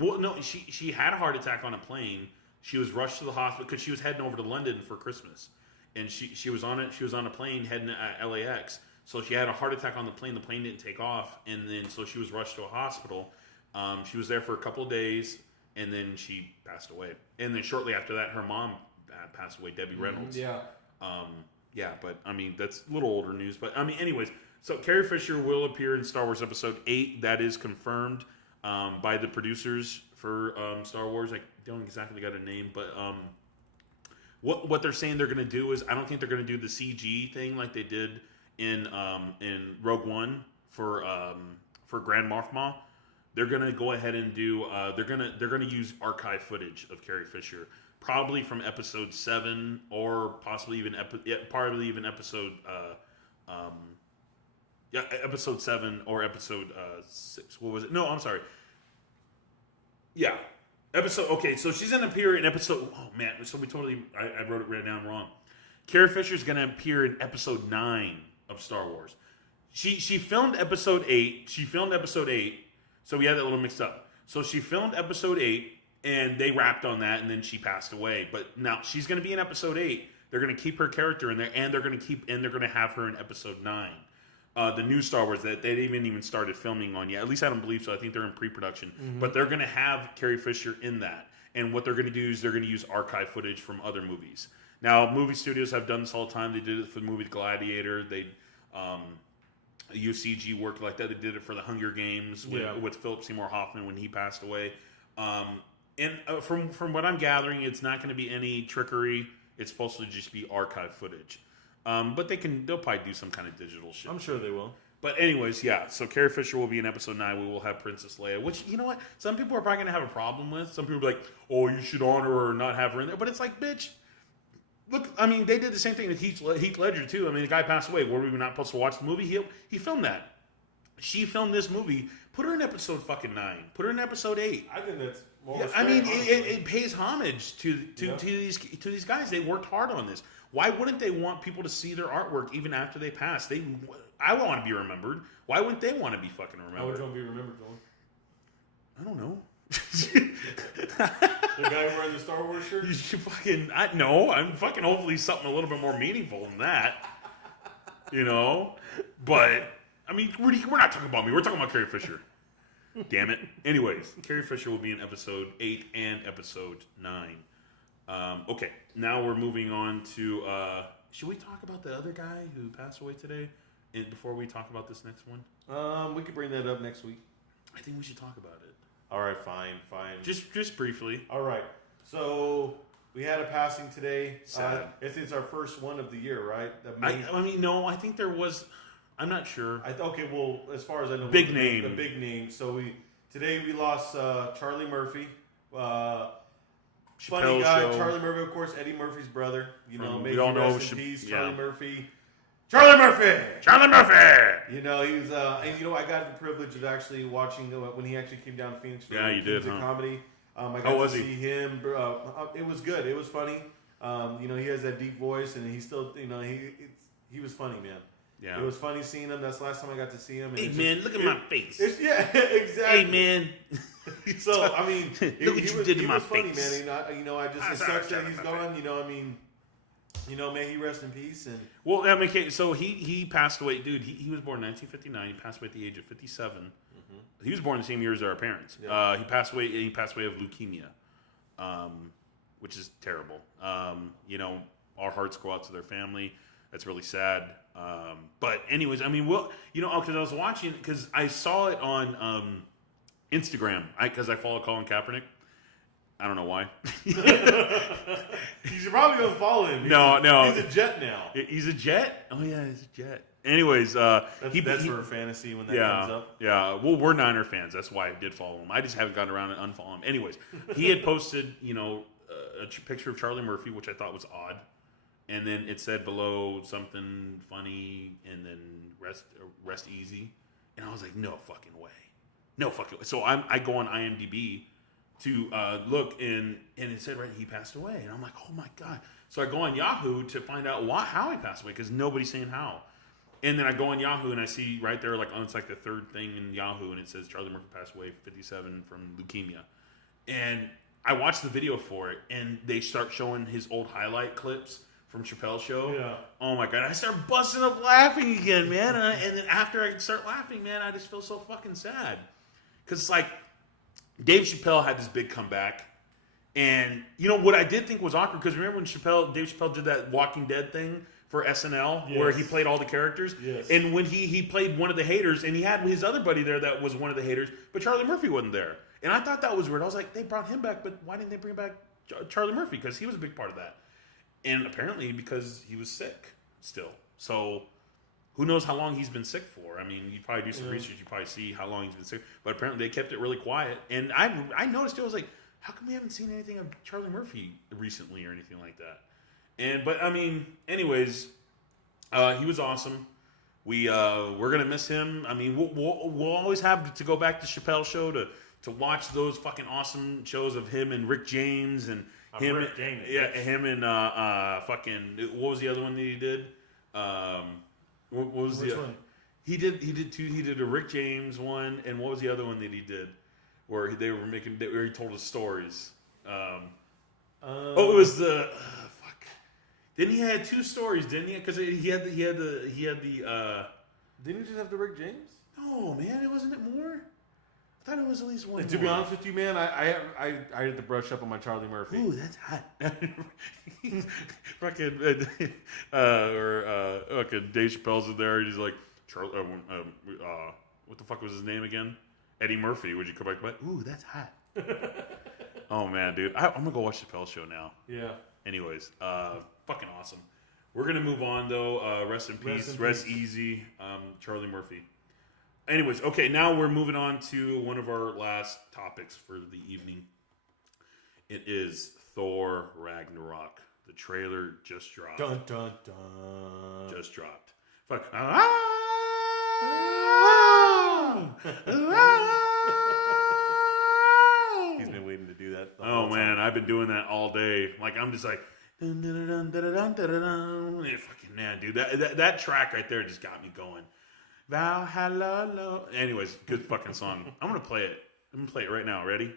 Well, no, she had a heart attack on a plane. She was rushed to the hospital because she was heading over to London for Christmas, and she was on it. She was on a plane heading to LAX. So she had a heart attack on the plane. The plane didn't take off, and then so she was rushed to a hospital. She was there for a couple of days, and then she passed away. And then shortly after that, her mom passed away, Debbie Reynolds. Yeah. But that's a little older news. But anyways, so Carrie Fisher will appear in Star Wars Episode 8. That is confirmed by the producers for Star Wars. I don't exactly got a name, but what they're saying they're going to do is, I don't think they're going to do the CG thing like they did in Rogue One for Grand Moff Ma. They're going to go ahead and do they're going to use archive footage of Carrie Fisher, probably from Episode 7 or possibly even Episode Episode 7 or Episode 6. What was it? No, I'm sorry. Yeah. Okay, so she's going to appear in Episode... Oh, man. So I wrote it right down wrong. Carrie Fisher's going to appear in Episode 9 of Star Wars. She filmed Episode 8. So we had that a little mixed up. So she filmed episode 8, and they wrapped on that, and then she passed away. But now she's going to be in episode 8. They're going to keep her character in there, and they're going to have her in episode 9. The new Star Wars that they haven't even started filming on yet. At least I don't believe so. I think they're in pre-production. Mm-hmm. But they're going to have Carrie Fisher in that. And what they're going to do is they're going to use archive footage from other movies. Now, movie studios have done this all the time. They did it for the movie Gladiator. They UCG worked like that. They did it for the Hunger Games with Philip Seymour Hoffman when he passed away. From what I'm gathering, it's not going to be any trickery. It's supposed to just be archive footage. But they'll probably do some kind of digital shit. I'm sure they will. But anyways, yeah. So Carrie Fisher will be in episode 9. We will have Princess Leia, which, you know what? Some people are probably going to have a problem with. Some people are like, oh, you should honor her or not have her in there. But it's like, bitch. Look, I mean, they did the same thing with Heath Ledger, too. I mean, the guy passed away. Were we not supposed to watch the movie? He filmed that. She filmed this movie. Put her in episode fucking 9. Put her in episode 8. I think that's more I mean, it pays homage to these guys. They worked hard on this. Why wouldn't they want people to see their artwork even after they pass? I want to be remembered. Why wouldn't they want to be fucking remembered? How would you want to be remembered, Dylan? I don't know. The guy wearing the Star Wars shirt? No, I'm fucking hopefully something a little bit more meaningful than that. You know? But, I mean, we're not talking about me. We're talking about Carrie Fisher. Damn it. Anyways, Carrie Fisher will be in episode 8 and episode 9. Okay, now we're moving on to... should we talk about the other guy who passed away today? And before we talk about this next one? We could bring that up next week. I think we should talk about it. All right, fine. Just briefly. All right. So we had a passing today. Sad. It's our first one of the year, right? I mean, no. I think there was. I'm not sure. Okay. Well, as far as I know, big name. The big name. So today we lost Charlie Murphy. Funny guy, show. Charlie Murphy, of course, Eddie Murphy's brother. You know, we all know peace, yeah. Charlie Murphy. You know, he was, and you know, I got the privilege of actually watching when he actually came down to Phoenix for comedy. I got to see him. It was good. It was funny. You know, he has that deep voice, and he's still, you know, he was funny, man. Yeah. It was funny seeing him. That's the last time I got to see him. And hey, man, look at my face. Yeah, exactly. Hey, man. So, I mean, look what you did to my funny, face. Man. You know, it sucks that he's gone. You know, I mean, you know, may he rest in peace. And well, I mean, okay, so he passed away, dude. He was born in 1959. He passed away at the age of 57. Mm-hmm. He was born the same year as our parents. Yeah. He passed away of leukemia, which is terrible. You know, our hearts go out to their family. That's really sad. But anyways, I mean, you know, because I was watching, because I saw it on Instagram, because I follow Colin Kaepernick. I don't know why. You should probably unfollow him. No. He's a Jet now. He's a Jet? Oh, yeah, he's a Jet. Anyways, that's for a fantasy when that comes up. Yeah, well, we're Niner fans. That's why I did follow him. I just haven't gotten around to unfollow him. Anyways, he had posted, you know, a picture of Charlie Murphy, which I thought was odd. And then it said below something funny, and then rest easy. And I was like, no fucking way. No fucking way. So I go on IMDb to look, and it said, right, he passed away. And I'm like, oh my God. So I go on Yahoo to find out how he passed away, because nobody's saying how. And then I go on Yahoo, and I see right there, like, it's like the third thing in Yahoo, and it says Charlie Murphy passed away, 57, from leukemia. And I watched the video for it, and they start showing his old highlight clips from Chappelle's show. Yeah. Oh my God. I start busting up laughing again, man. And then after I start laughing, man, I just feel so fucking sad. Because it's like, Dave Chappelle had this big comeback. And, you know, what I did think was awkward, because remember when Dave Chappelle did that Walking Dead thing for SNL, where he played all the characters? Yes. And when he played one of the haters, and he had his other buddy there that was one of the haters, but Charlie Murphy wasn't there. And I thought that was weird. I was like, they brought him back, but why didn't they bring back Charlie Murphy? Because he was a big part of that. And apparently because he was sick still. So who knows how long he's been sick for. I mean, you probably do some research. You probably see how long he's been sick. But apparently they kept it really quiet. And I noticed it. I was like, how come we haven't seen anything of Charlie Murphy recently or anything like that? But, I mean, anyways, he was awesome. We're going to miss him. I mean, we'll always have to go back to Chappelle's show to watch those fucking awesome shows of him and Rick James and him and fucking, what was the other one that he did? What was Which one? He did two. He did a Rick James one, and what was the other one that he did? Where where he told his stories. It was the fuck. Then he had two stories, didn't he? Because he had the. Didn't he just have the Rick James? No, man, it wasn't it more. I thought it was at least one. And to be honest with you, man, I had to brush up on my Charlie Murphy. Ooh, that's hot. Fucking fucking Dave Chappelle's in there. And he's like, what the fuck was his name again? Eddie Murphy. Would you come back? Ooh, that's hot. Oh man, dude, I'm gonna go watch the Chappelle show now. Yeah. Anyways, fucking awesome. We're gonna move on though. Rest in peace. Rest easy. Charlie Murphy. Anyways, okay, now we're moving on to one of our last topics for the evening. It is Thor Ragnarok. The trailer just dropped. Dun dun dun. Just dropped. Fuck. He's been waiting to do that. Oh man, I've been doing that all day. Like I'm just like, dun, dun, dun, dun, dun, dun, dun, dun. Fucking man, dude, that track right there just got me going. Valhalla. Anyways, good fucking song. I'm gonna play it. I'm gonna play it right now. Ready?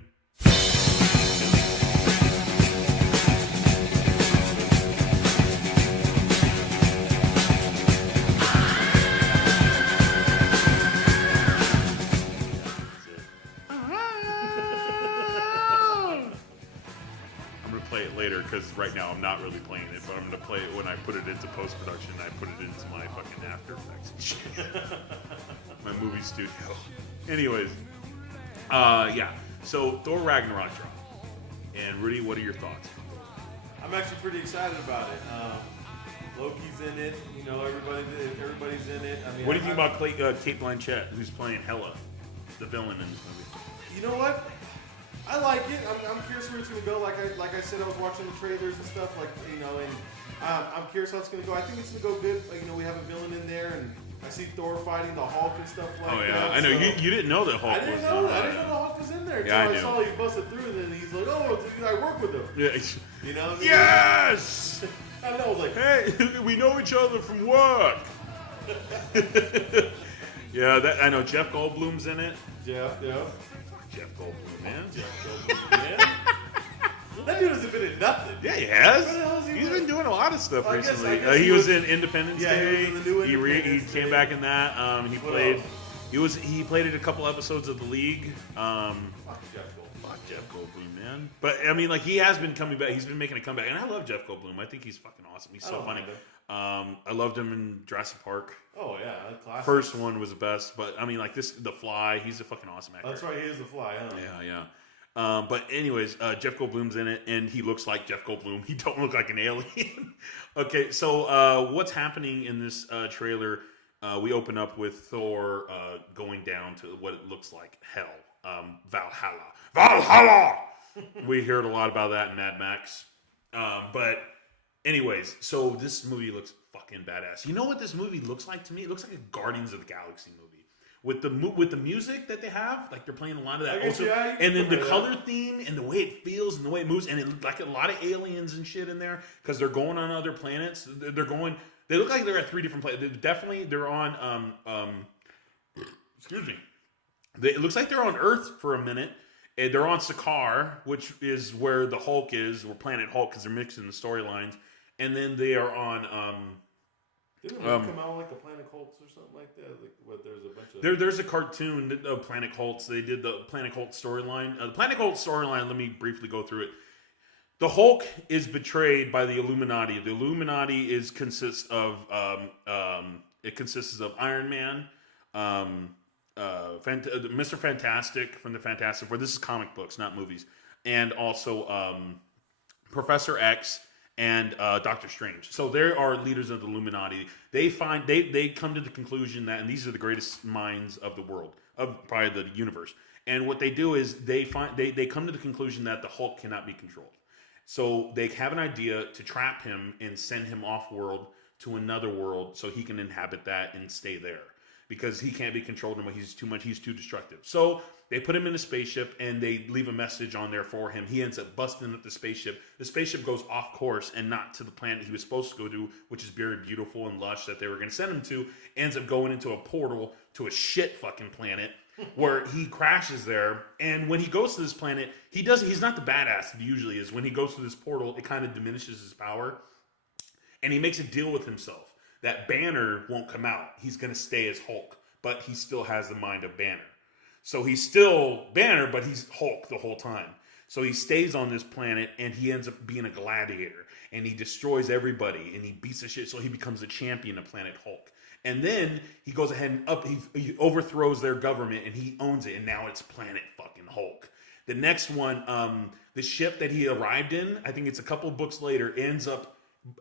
Play it later because right now I'm not really playing it, but I'm gonna play it when I put it into post-production. I put it into my fucking After Effects and shit. My movie studio. Anyways, yeah. So Thor Ragnarok dropped, and Rudy, what are your thoughts? I'm actually pretty excited about it. Loki's in it. You know, everybody's in it. I mean, what do you think about Kate Blanchett, who's playing Hela, the villain in this movie? You know what? I like it. I'm curious where it's going to go. Like I said, I was watching the trailers and stuff. Like, you know, and I'm curious how it's going to go. I think it's going to go good. Like, you know, we have a villain in there, and I see Thor fighting the Hulk and stuff like that. Oh yeah, I know. So, you didn't know that Hulk was. I didn't know the Hulk was in there. Yeah, I saw he busted through, and then he's like, "Oh, I work with him." Yeah. You know. Yes. I know. I was like, hey, we know each other from work. Yeah, I know. Jeff Goldblum's in it. Yeah. Jeff Goldblum, man. That dude hasn't been in nothing. Yeah, he has. He's been doing a lot of stuff recently. I guess he was in Independence Day. He was in the new Independence Day. Came back in that. He played in a couple episodes of The League. Fuck Jeff Goldblum, man. But I mean, like he has been coming back. He's been making a comeback, and I love Jeff Goldblum. I think he's fucking awesome. He's so funny. I loved him in Jurassic Park. Oh yeah, classic. First one was the best, but I mean, like The Fly. He's a fucking awesome actor. That's right, he is The Fly. Huh? Yeah. But anyways, Jeff Goldblum's in it, and he looks like Jeff Goldblum. He don't look like an alien. Okay, so what's happening in this trailer? We open up with Thor going down to what it looks like hell, Valhalla. We heard a lot about that in Mad Max. But anyways, so this movie looks fucking badass. You know what this movie looks like to me? It looks like a Guardians of the Galaxy movie. With the music that they have, like they're playing a lot of that also, and then the color theme and the way it feels and the way it moves, and it like a lot of aliens and shit in there because they're going on other planets. They look like they're at 3 different planets. They're on excuse me. It looks like they're on Earth for a minute. And they're on Sakaar, which is where the Hulk is, or Planet Hulk, because they're mixing the storylines. And then they are on. Didn't it come out like the Planet Hulks or something like that? Like, what? There's a bunch of. There's a cartoon of Planet Hulks. They did the Planet Hulk storyline. The Planet Hulk storyline. Let me briefly go through it. The Hulk is betrayed by the Illuminati. The Illuminati consists of Iron Man. Mr. Fantastic from the Fantastic Four. This is comic books, not movies. And also Professor X and Doctor Strange. So there are leaders of the Illuminati. They come to the conclusion that, and these are the greatest minds of the world, of probably the universe. And what they do is they come to the conclusion that the Hulk cannot be controlled. So they have an idea to trap him and send him off world to another world so he can inhabit that and stay there. because he can't be controlled anymore. He's too much. He's too destructive. So they put him in a spaceship and they leave a message on there for him. He ends up busting up the spaceship. The spaceship goes off course and not to the planet he was supposed to go to, which is very beautiful and lush that they were going to send him to. Ends up going into a portal to a shit fucking planet where he crashes there. And when he goes to this planet, he's not the badass that he usually is. When he goes to this portal, it kind of diminishes his power. And he makes a deal with himself that Banner won't come out. He's going to stay as Hulk, but he still has the mind of Banner. So he's still Banner, but he's Hulk the whole time. So he stays on this planet, and he ends up being a gladiator. And he destroys everybody, and he beats the shit, so he becomes the champion of Planet Hulk. And then he goes ahead and he overthrows their government, and he owns it, and now it's Planet fucking Hulk. The next one, the ship that he arrived in, I think it's a couple books later, ends up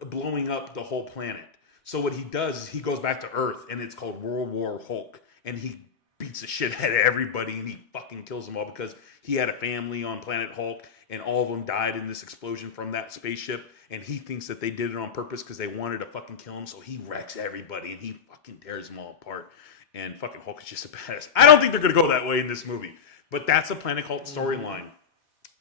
blowing up the whole planet. So what he does is he goes back to Earth, and it's called World War Hulk, and he beats the shit out of everybody, and he fucking kills them all because he had a family on Planet Hulk, and all of them died in this explosion from that spaceship, and he thinks that they did it on purpose because they wanted to fucking kill him, so he wrecks everybody, and he fucking tears them all apart, and fucking Hulk is just a badass. I don't think they're going to go that way in this movie, but that's a Planet Hulk storyline.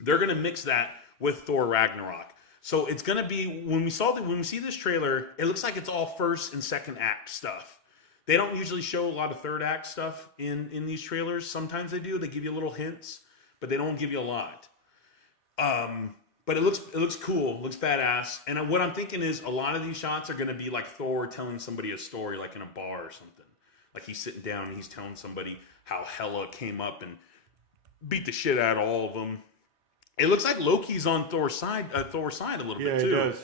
They're going to mix that with Thor Ragnarok. So it's going to be, when we see this trailer, it looks like it's all first and second act stuff. They don't usually show a lot of third act stuff in these trailers. Sometimes they do. They give you little hints, but they don't give you a lot. But it looks cool. It looks badass. And what I'm thinking is a lot of these shots are going to be like Thor telling somebody a story, like in a bar or something. Like he's sitting down and he's telling somebody how Hela came up and beat the shit out of all of them. It looks like Loki's on Thor's side a little bit too. Yeah, it does.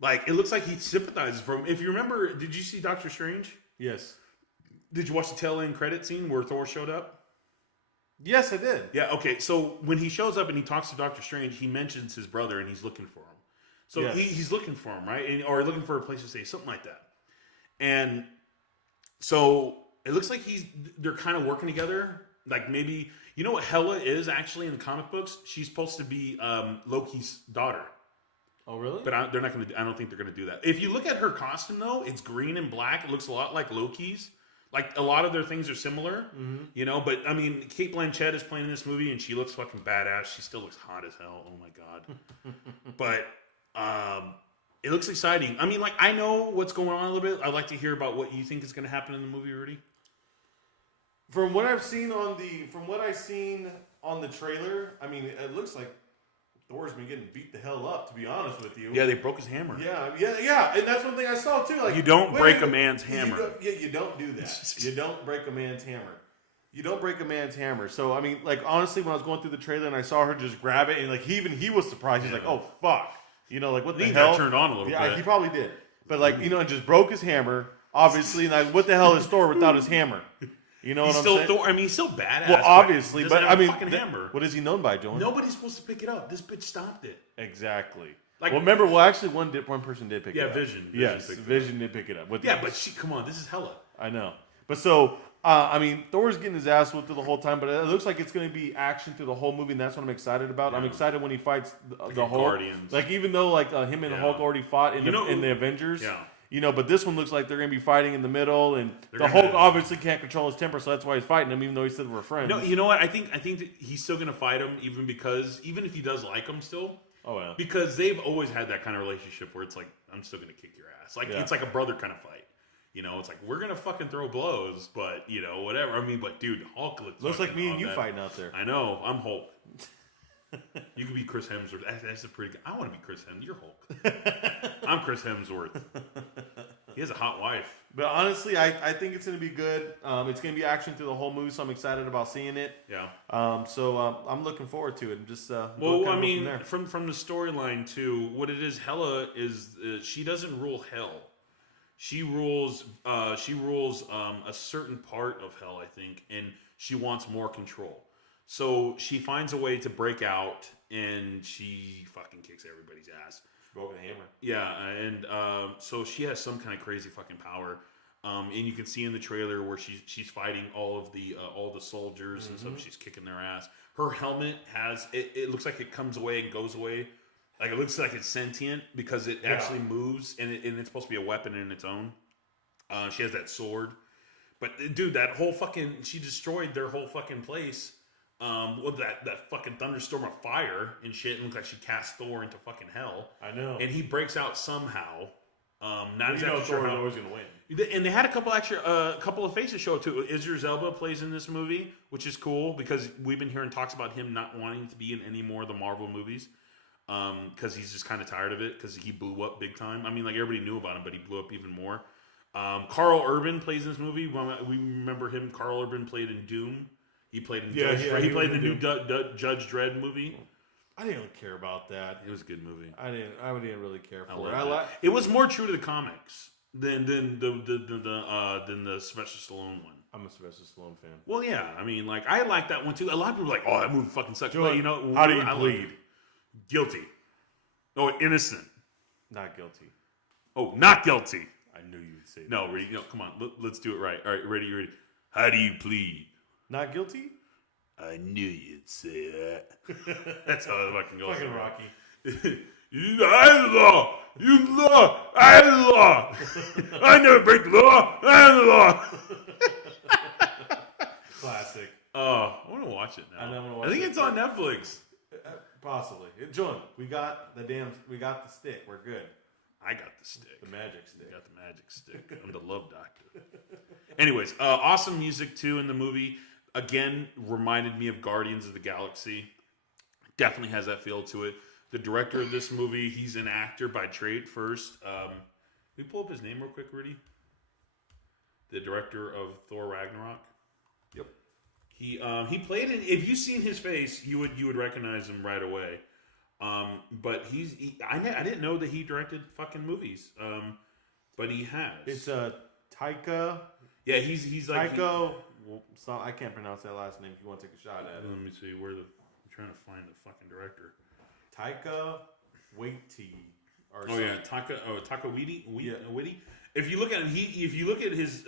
Like it looks like he sympathizes from. If you remember, did you see Doctor Strange? Yes. Did you watch the tail end credit scene where Thor showed up? Yes, I did. Yeah, okay. So when he shows up and he talks to Doctor Strange, he mentions his brother and he's looking for him. So yes. he's looking for him, right? Or looking for a place to stay, something like that. And so it looks like they're kind of working together. Like maybe, you know what Hela is actually in the comic books? She's supposed to be Loki's daughter. Oh, really? But they're not going to. I don't think they're going to do that. If you look at her costume, though, it's green and black. It looks a lot like Loki's. Like a lot of their things are similar, you know. But I mean, Cate Blanchett is playing in this movie, and she looks fucking badass. She still looks hot as hell. Oh my god! But it looks exciting. I mean, like I know what's going on a little bit. I'd like to hear about what you think is going to happen in the movie, Rudy. From what I've seen on the trailer, I mean, it looks like Thor's been getting beat the hell up, to be honest with you. Yeah, they broke his hammer. Yeah, and that's one thing I saw too. Like, you don't break a man's hammer. You don't do that. You don't break a man's hammer. You don't break a man's hammer. So I mean, like honestly, when I was going through the trailer and I saw her just grab it, and like he was surprised. He's like, "Oh fuck," you know, like what the hell? Got turned on a little bit. Yeah, he probably did. But like and just broke his hammer. Obviously, and like what the hell is Thor without his hammer? You know what I'm saying? Thor. I mean, he's still badass. Well, obviously, but I mean, hammer. What is he known by, Joan? Nobody's supposed to pick it up. This bitch stopped it. Exactly. Like, actually, one person did pick it up. Vision. Vision did pick it up. But come on, this is Hela. I know. But so, I mean, Thor's getting his ass whipped through the whole time, but it looks like it's going to be action through the whole movie, and that's what I'm excited about. Yeah. I'm excited when he fights the Hulk. Guardians. Like, even though like him and Hulk already fought in the Avengers. Yeah. You know, but this one looks like they're going to be fighting in the middle, and the Hulk obviously can't control his temper, so that's why he's fighting him, even though he said we're friends. No, you know what? I think that he's still going to fight him, even if he does like him still. Oh, yeah. Because they've always had that kind of relationship where it's like, I'm still going to kick your ass. Like, It's like a brother kind of fight. You know, it's like, we're going to fucking throw blows, but, you know, whatever. I mean, but, dude, Hulk looks like me and you fighting out there. I know. I'm Hulk. You could be Chris Hemsworth. That's a pretty good. I want to be Chris Hemsworth. You're Hulk. I'm Chris Hemsworth. He has a hot wife. But honestly, I think it's going to be good. It's going to be action through the whole movie, so I'm excited about seeing it. Yeah. So I'm looking forward to it. Just well, I mean, from the storyline too, what it is, Hela is she doesn't rule hell. She rules a certain part of hell, I think, and she wants more control. So she finds a way to break out, and she fucking kicks everybody's ass. Broken hammer. Yeah, and so she has some kind of crazy fucking power, and you can see in the trailer where she's fighting all the soldiers and stuff. She's kicking their ass. Her helmet has it looks like it comes away and goes away, like it looks like it's sentient because it actually moves, and it's supposed to be a weapon in its own. She has that sword, But dude, that whole fucking she destroyed their whole fucking place. With that fucking thunderstorm of fire and shit. It looked like she cast Thor into fucking hell. I know. And he breaks out somehow. Not exactly sure Thor how. is always gonna win. And they had a couple of faces show up too. Idris Elba plays in this movie, which is cool because we've been hearing talks about him not wanting to be in any more of the Marvel movies because he's just kind of tired of it because he blew up big time. I mean, like everybody knew about him, but he blew up even more. Carl Urban plays in this movie. We remember him. Carl Urban played in Doom. He played in Judge Dredd. He played in the new Judge Dredd movie. I didn't really care about that. It was a good movie. I didn't really care for it. It was more true to the comics than the Sylvester Stallone one. I'm a Sylvester Stallone fan. Well, yeah. I mean, like I like that one too. A lot of people are like, "Oh, that movie fucking sucks." Joe, but you know, how do you plead? Guilty. Oh, innocent. Not guilty. Oh, not guilty. I knew you would say that. No, ready? No, come on. Let's do it right. All right, ready? How do you plead? Not guilty? I knew you'd say that. That's how it fucking goes. Fucking Rocky. I law. You law. I law. I never break the law. I law. Classic. I want to watch it now. I think it's on Netflix. Possibly. John, we got the stick. We're good. I got the stick. The magic stick. You got the magic stick. I'm the love doctor. Anyways, awesome music too in the movie. Again, reminded me of Guardians of the Galaxy. Definitely has that feel to it. The director of this movie, he's an actor by trade first. Can we pull up his name real quick, Rudy? The director of Thor Ragnarok. Yep. He played in. If you've seen his face, you would recognize him right away. But I didn't know that he directed fucking movies. But he has. It's Taika. Yeah, he's like Taika. I can't pronounce that last name. If you want to take a shot at it. Let me see I'm trying to find the fucking director. Taika Waititi. Taika Waititi. Waititi. If you look at him, if you look at his,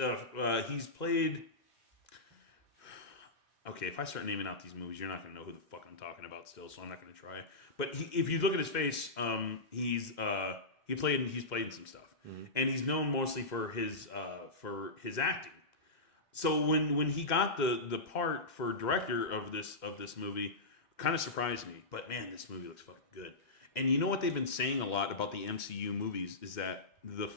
he's played. Okay, if I start naming out these movies, you're not going to know who the fuck I'm talking about still, so I'm not going to try. But if you look at his face, he's played in some stuff, and he's known mostly for his acting. So when he got the part for director of this movie, kind of surprised me. But man, this movie looks fucking good. And you know what they've been saying a lot about the MCU movies is that the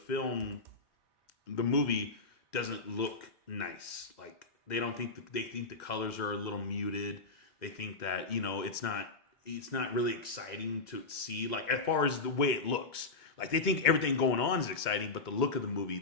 movie doesn't look nice. Like they think the colors are a little muted. They think that it's not really exciting to see. Like as far as the way it looks, like they think everything going on is exciting, but the look of the movie,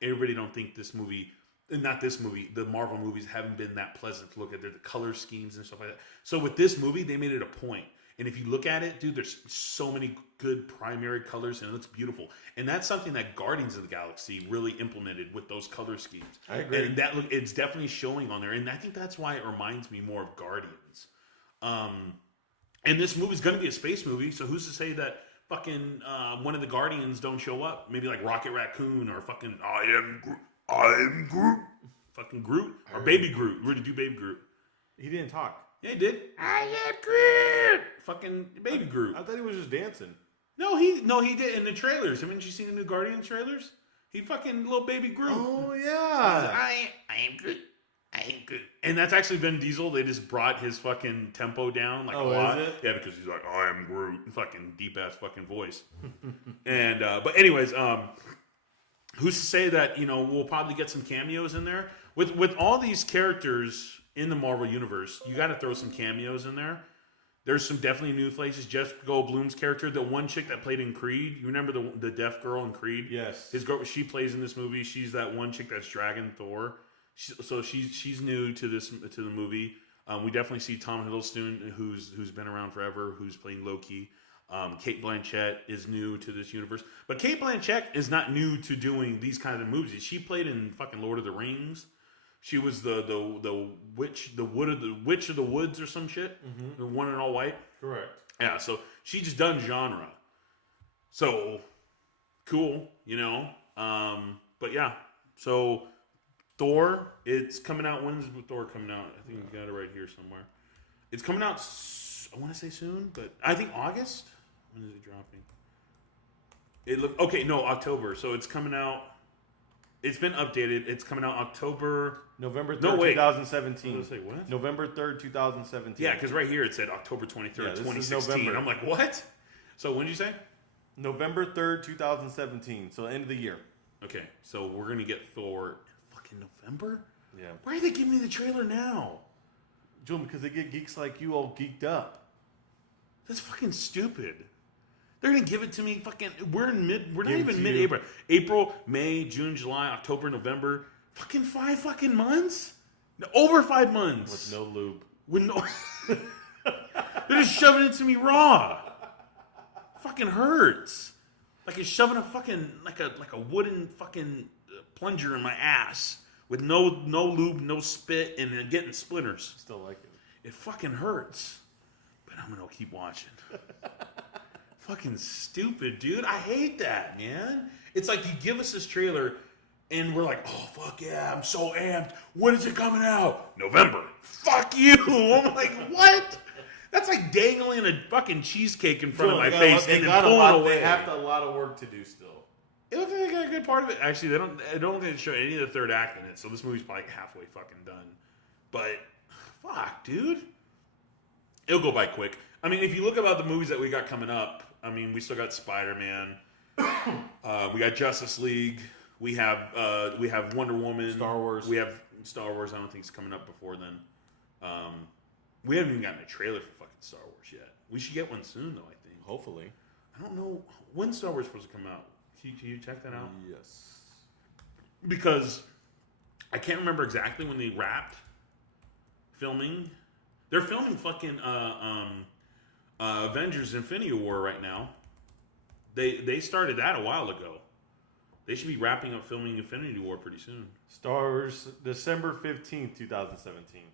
everybody don't think this movie. Not this movie. The Marvel movies haven't been that pleasant to look at. The color schemes and stuff like that. So with this movie, they made it a point. And if you look at it, dude, there's so many good primary colors, and it looks beautiful. And that's something that Guardians of the Galaxy really implemented with those color schemes. I agree. And it's definitely showing on there. And I think that's why it reminds me more of Guardians. And this movie's going to be a space movie, so who's to say that fucking one of the Guardians don't show up? Maybe like Rocket Raccoon or fucking I am Groot. Fucking Groot. Or Baby Groot. We're going to do Baby Groot. He didn't talk. Yeah, he did. I am Groot. Fucking Baby Groot. I thought he was just dancing. No, he did in the trailers. Haven't you seen the new Guardians trailers? He fucking little Baby Groot. Oh, yeah. I am Groot. I am Groot. And that's actually Vin Diesel. They just brought his fucking tempo down like a lot. Is it? Yeah, because he's like, I am Groot. Fucking deep ass fucking voice. And but anyways, who's to say that we'll probably get some cameos in there with all these characters in the Marvel universe? You got to throw some cameos in there. There's some definitely new faces. Jeff Goldblum's character, the one chick that played in Creed. You remember the deaf girl in Creed? Yes. His girl, she plays in this movie. She's that one chick that's dragging Thor. So she's new to the movie. We definitely see Tom Hiddleston, who's been around forever, who's playing Loki. Cate Blanchett is new to this universe, but Cate Blanchett is not new to doing these kinds of movies. She played in fucking Lord of the Rings. She was the witch of the woods or some shit. Mm-hmm. The one in all white. Correct. Yeah, so she just done genre. So cool, But yeah, so Thor, it's coming out. When's Thor coming out? I think we got it right here somewhere. It's coming out. I want to say soon, but I think August. When is it dropping? October. So it's coming out It's been updated. It's coming out November 3rd, No, wait. 2017. I was gonna say, what? November 3rd, 2017. Yeah, because right here it said October 23rd, Yeah, this is 2016. November. I'm like, what? So when did you say? November 3rd, 2017. So end of the year. Okay, so we're gonna get Thor in fucking November. Yeah. Why are they giving me the trailer now? Joe, because they get geeks like you all geeked up. That's fucking stupid. They're gonna give it to me. Fucking, we're not Give it even to mid-April. April, May, June, July, October, November. Fucking 5 fucking months. No, over 5 months. With no lube. With no. They're just shoving it to me raw. Fucking hurts. Like it's shoving a fucking like a wooden fucking plunger in my ass with no lube, no spit, and then getting splinters. Still like it. It fucking hurts. But I'm gonna keep watching. Fucking stupid, dude. I hate that, man. It's like you give us this trailer and we're like, oh, fuck yeah, I'm so amped. When is it coming out? November. Fuck you. I'm like, what? That's like dangling a fucking cheesecake in front of my face and then pulling away. They have a lot of work to do still. It looks like they got a good part of it. Actually, I don't think they show any of the third act in it, so this movie's probably halfway fucking done. But, fuck, dude. It'll go by quick. I mean, if you look about the movies that we got coming up, I mean, we still got Spider-Man. We got Justice League. We have Wonder Woman. Star Wars. We have Star Wars. I don't think it's coming up before then. We haven't even gotten a trailer for fucking Star Wars yet. We should get one soon, though, I think. Hopefully. I don't know. When's Star Wars supposed to come out? Can you check that out? Yes. Because I can't remember exactly when they wrapped filming. They're filming fucking Avengers Infinity War right now. They started that a while ago. They should be wrapping up filming Infinity War pretty soon. Star Wars, December 15th, 2017.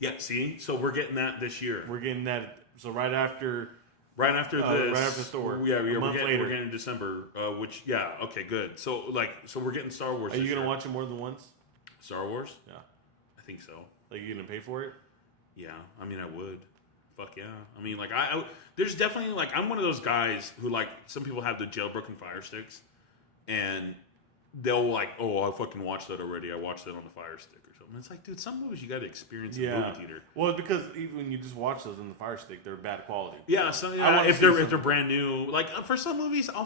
Yeah, see? So we're getting that this year. We're getting that. So right after this. Right after Thor. Yeah, we're getting in December. Which, yeah, okay, good. So we're getting Star Wars. Are you going to watch it more than once? Star Wars? Yeah. I think so. Like, you going to pay for it? Yeah, I mean, I would. Fuck yeah. I mean, like, I there's definitely, like, I'm one of those guys who, like, some people have the jailbroken Fire Sticks, and they'll, like, oh, I fucking watched that already. I watched that on the Fire Stick or something. It's like, dude, some movies you got to experience in the movie theater. Well, it's because even when you just watch those on the Fire Stick, they're bad quality. Yeah, so, if they're brand new, like, for some movies, I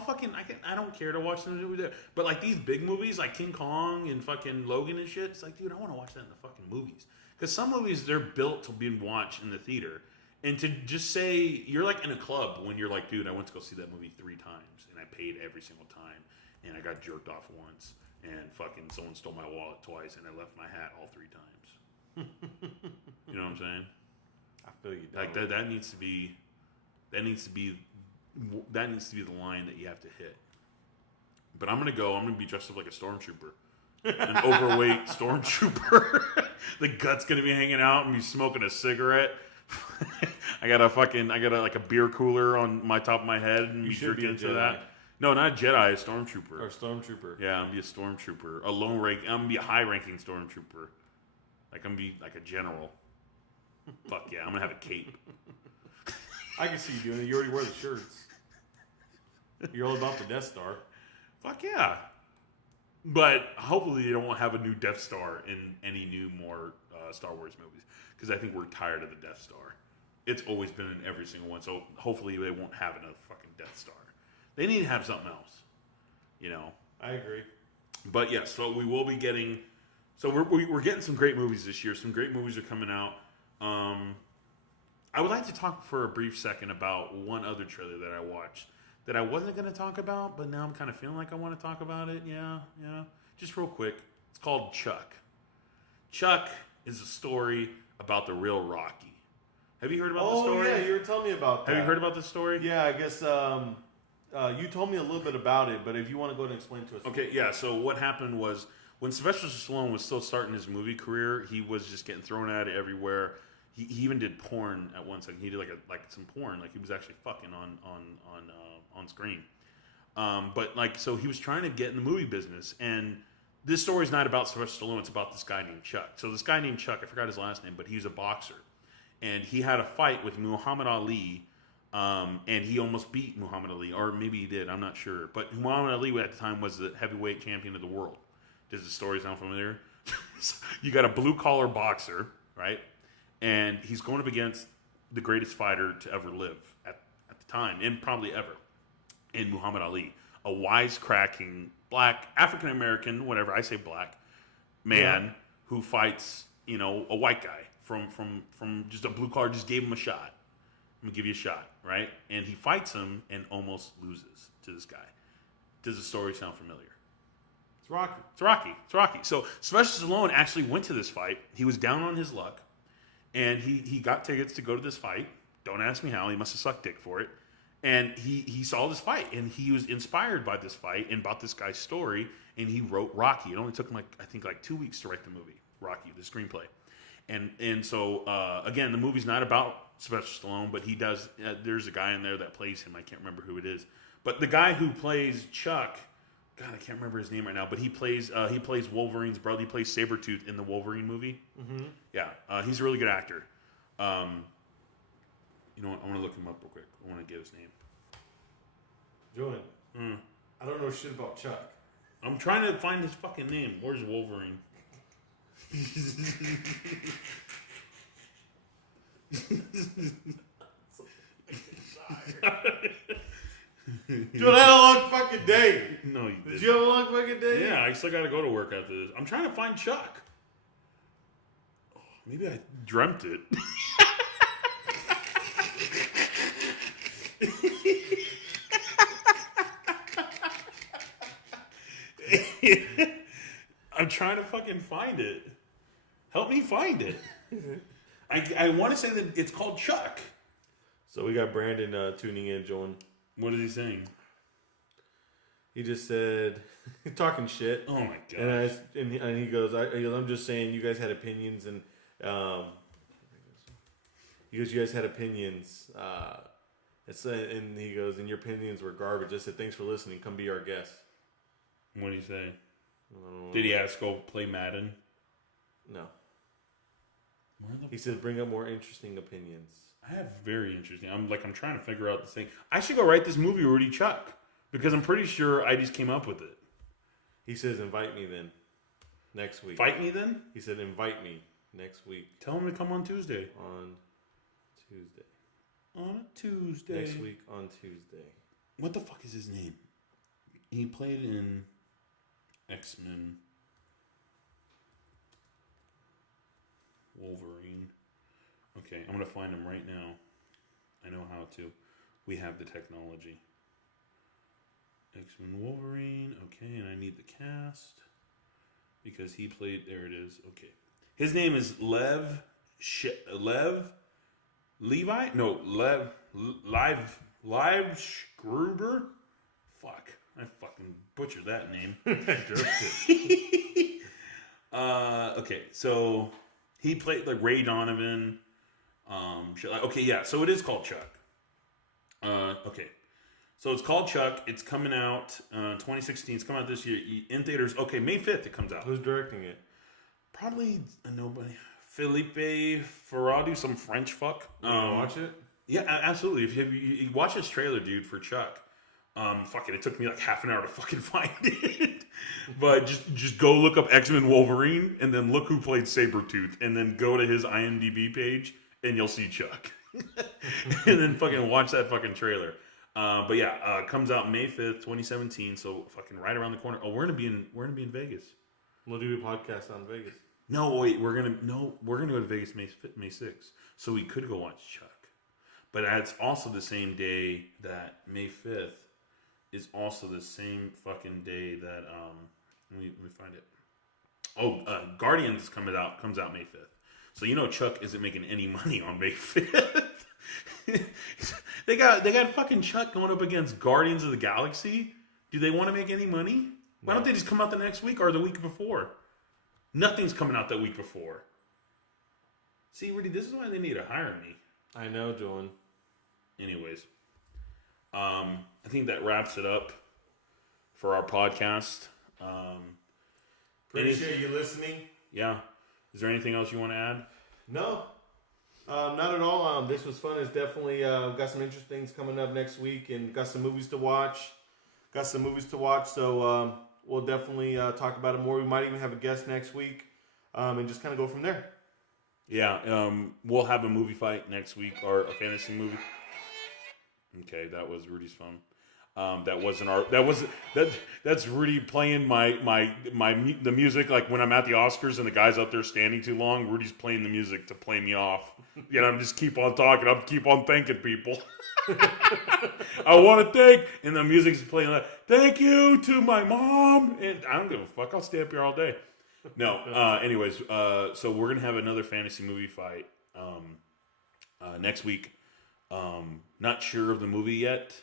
don't care to watch them over there. But, like, these big movies, like King Kong and fucking Logan and shit, it's like, dude, I want to watch that in the fucking movies. Because some movies, they're built to be watched in the theater. And to just say, you're like in a club when you're like, dude, I went to go see that movie 3 times, and I paid every single time, and I got jerked off once, and fucking someone stole my wallet twice, and I left my hat all 3 times. You know what I'm saying? I feel you. Like that needs to be the line that you have to hit. But I'm gonna be dressed up like a stormtrooper. An overweight stormtrooper. The gut's gonna be hanging out and be smoking a cigarette. I got a beer cooler on my top of my head and be drinking into that. No, not a Jedi, a stormtrooper. Or stormtrooper. Yeah, I'm gonna be a stormtrooper. I'm gonna be a high-ranking stormtrooper. Like I'm gonna be like a general. Fuck yeah, I'm gonna have a cape. I can see you doing it. You already wear the shirts. You're all about the Death Star. Fuck yeah. But hopefully they don't have a new Death Star in any new more Star Wars movies. Because I think we're tired of the Death Star. It's always been in every single one. So hopefully they won't have another fucking Death Star. They need to have something else. You know? I agree. But yeah, so we will be getting... So we're getting some great movies this year. Some great movies are coming out. I would like to talk for a brief second about one other trailer that I watched that I wasn't going to talk about, but now I'm kind of feeling like I want to talk about it. Yeah. Just real quick. It's called Chuck. Chuck is a story about the real Rocky. Have you heard about the story? Oh, yeah, you were telling me about that. Have you heard about this story? Yeah, I guess you told me a little bit about it, but if you want to go ahead and explain to us. Okay, yeah, so what happened was when Sylvester Stallone was still starting his movie career, he was just getting thrown at it everywhere. He even did porn at one second. He did like some porn, like he was actually fucking on screen. But like, so he was trying to get in the movie business, and this story is not about Sylvester Stallone. It's about this guy named Chuck. So this guy named Chuck, I forgot his last name, but he was a boxer, and he had a fight with Muhammad Ali, and he almost beat Muhammad Ali, or maybe he did. I'm not sure. But Muhammad Ali at the time was the heavyweight champion of the world. Does the story sound familiar? You got a blue-collar boxer, right? And he's going up against the greatest fighter to ever live at the time, and probably ever, in Muhammad Ali. A wisecracking, black, African-American, whatever, I say black, man who fights, you know, a white guy from just a blue-collar, just gave him a shot. I'm going to give you a shot, right? And he fights him and almost loses to this guy. Does the story sound familiar? It's Rocky. It's Rocky. It's Rocky. So Sylvester Stallone actually went to this fight. He was down on his luck, and he got tickets to go to this fight. Don't ask me how. He must have sucked dick for it. And he saw this fight, and he was inspired by this fight and about this guy's story, and he wrote Rocky. It only took him, I think 2 weeks to write the movie, Rocky, the screenplay. And so, again, the movie's not about Sylvester Stallone, but he does, there's a guy in there that plays him. I can't remember who it is. But the guy who plays Chuck, God, I can't remember his name right now, but he plays Wolverine's brother. He plays Sabretooth in the Wolverine movie. Mm-hmm. Yeah, he's a really good actor. You know what? I want to look him up real quick. I want to get his name. Julian, I don't know shit about Chuck. I'm trying to find his fucking name. Where's Wolverine? Dude, I had a long fucking day. No, you didn't. Did you have a long fucking day? Yeah, I still got to go to work after this. I'm trying to find Chuck. Oh, maybe I dreamt it. I'm trying to fucking find it. Help me find it. I want to say that it's called Chuck. So we got Brandon tuning in, Joan. What is he saying? He just said, talking shit. Oh my god! And he goes, I'm just saying, you guys had opinions, and he goes, you guys had opinions. And he goes, and your opinions were garbage. I said, thanks for listening. Come be our guest. What did he say? Did he ask go play Madden? No. He said, bring up more interesting opinions. I have very interesting. I'm trying to figure out this thing. I should go write this movie already, Chuck, because I'm pretty sure I just came up with it. He says, invite me then next week. Fight me then? He said, invite me next week. Tell him to come on Tuesday. On Tuesday. On a Tuesday. Next week on Tuesday. What the fuck is his name? He played in X-Men. Wolverine. Okay, I'm going to find him right now. I know how to. We have the technology. X-Men Wolverine. Okay, and I need the cast. Because he played... There it is. Okay. His name is Lev Levi? No, Live Schruber? Fuck. I fucking butchered that name. Okay, so he played like Ray Donovan. Okay, yeah, so it is called Chuck. Okay. So it's called Chuck. It's coming out 2016. It's coming out this year in theaters. Okay, May 5th it comes out. Who's directing it? Probably nobody. Felipe Faradu, some French fuck. You watch it? Yeah, absolutely. If you watch this trailer, dude, for Chuck, fuck it took me like half an hour to fucking find it. But just go look up X-Men Wolverine, and then look who played Sabretooth, and then go to his IMDb page, and you'll see Chuck. And then fucking watch that fucking trailer. But yeah, comes out May 5th, 2017, so fucking right around the corner. Oh, we're gonna be in Vegas. We'll do a podcast on Vegas. No, wait, we're gonna go to Vegas May 6th, so we could go watch Chuck. But it's also the same day that May 5th is also the same fucking day that let me find it. Oh, Guardians comes out May 5th. So you know Chuck isn't making any money on May 5th. they got fucking Chuck going up against Guardians of the Galaxy. Do they want to make any money? Why don't they just come out the next week or the week before? Nothing's coming out that week before. See, Rudy, this is why they need to hire me. I know, Dylan. Anyways, I think that wraps it up for our podcast. Appreciate you listening. Yeah. Is there anything else you want to add? No. Not at all. This was fun. It's definitely got some interesting things coming up next week, and got some movies to watch. So we'll definitely talk about it more. We might even have a guest next week, and just kind of go from there. Yeah, we'll have a movie fight next week, or a fantasy movie. Okay, that was Rudy's phone. That wasn't our. That's Rudy playing the music. Like when I'm at the Oscars and the guy's up there standing too long, Rudy's playing the music to play me off. I'm just keep on talking. I'm keep on thanking people. I want to thank, and the music's playing like thank you to my mom, and I don't give a fuck. I'll stay up here all day. No. Anyways, so we're gonna have another fantasy movie fight next week. Not sure of the movie yet.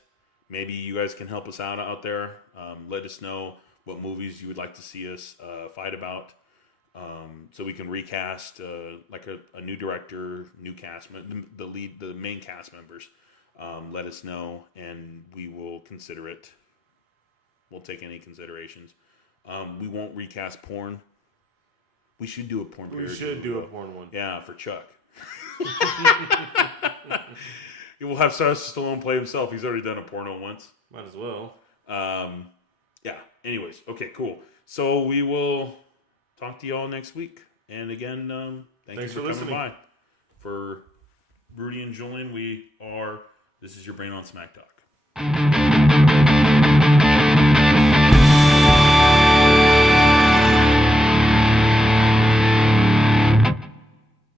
Maybe you guys can help us out there. Let us know what movies you would like to see us fight about, so we can recast like a new director, new cast, the main cast members. Let us know, and we will consider it. We'll take any considerations. We won't recast porn. We should do a porn. We should do a porn one. Yeah, for Chuck. We'll have Stallone play himself. He's already done a porno once. Might as well. Yeah. Anyways, okay, cool. So we will talk to y'all next week. And again, thanks for coming by. For Rudy and Julian, this is your Brain on Smack Talk.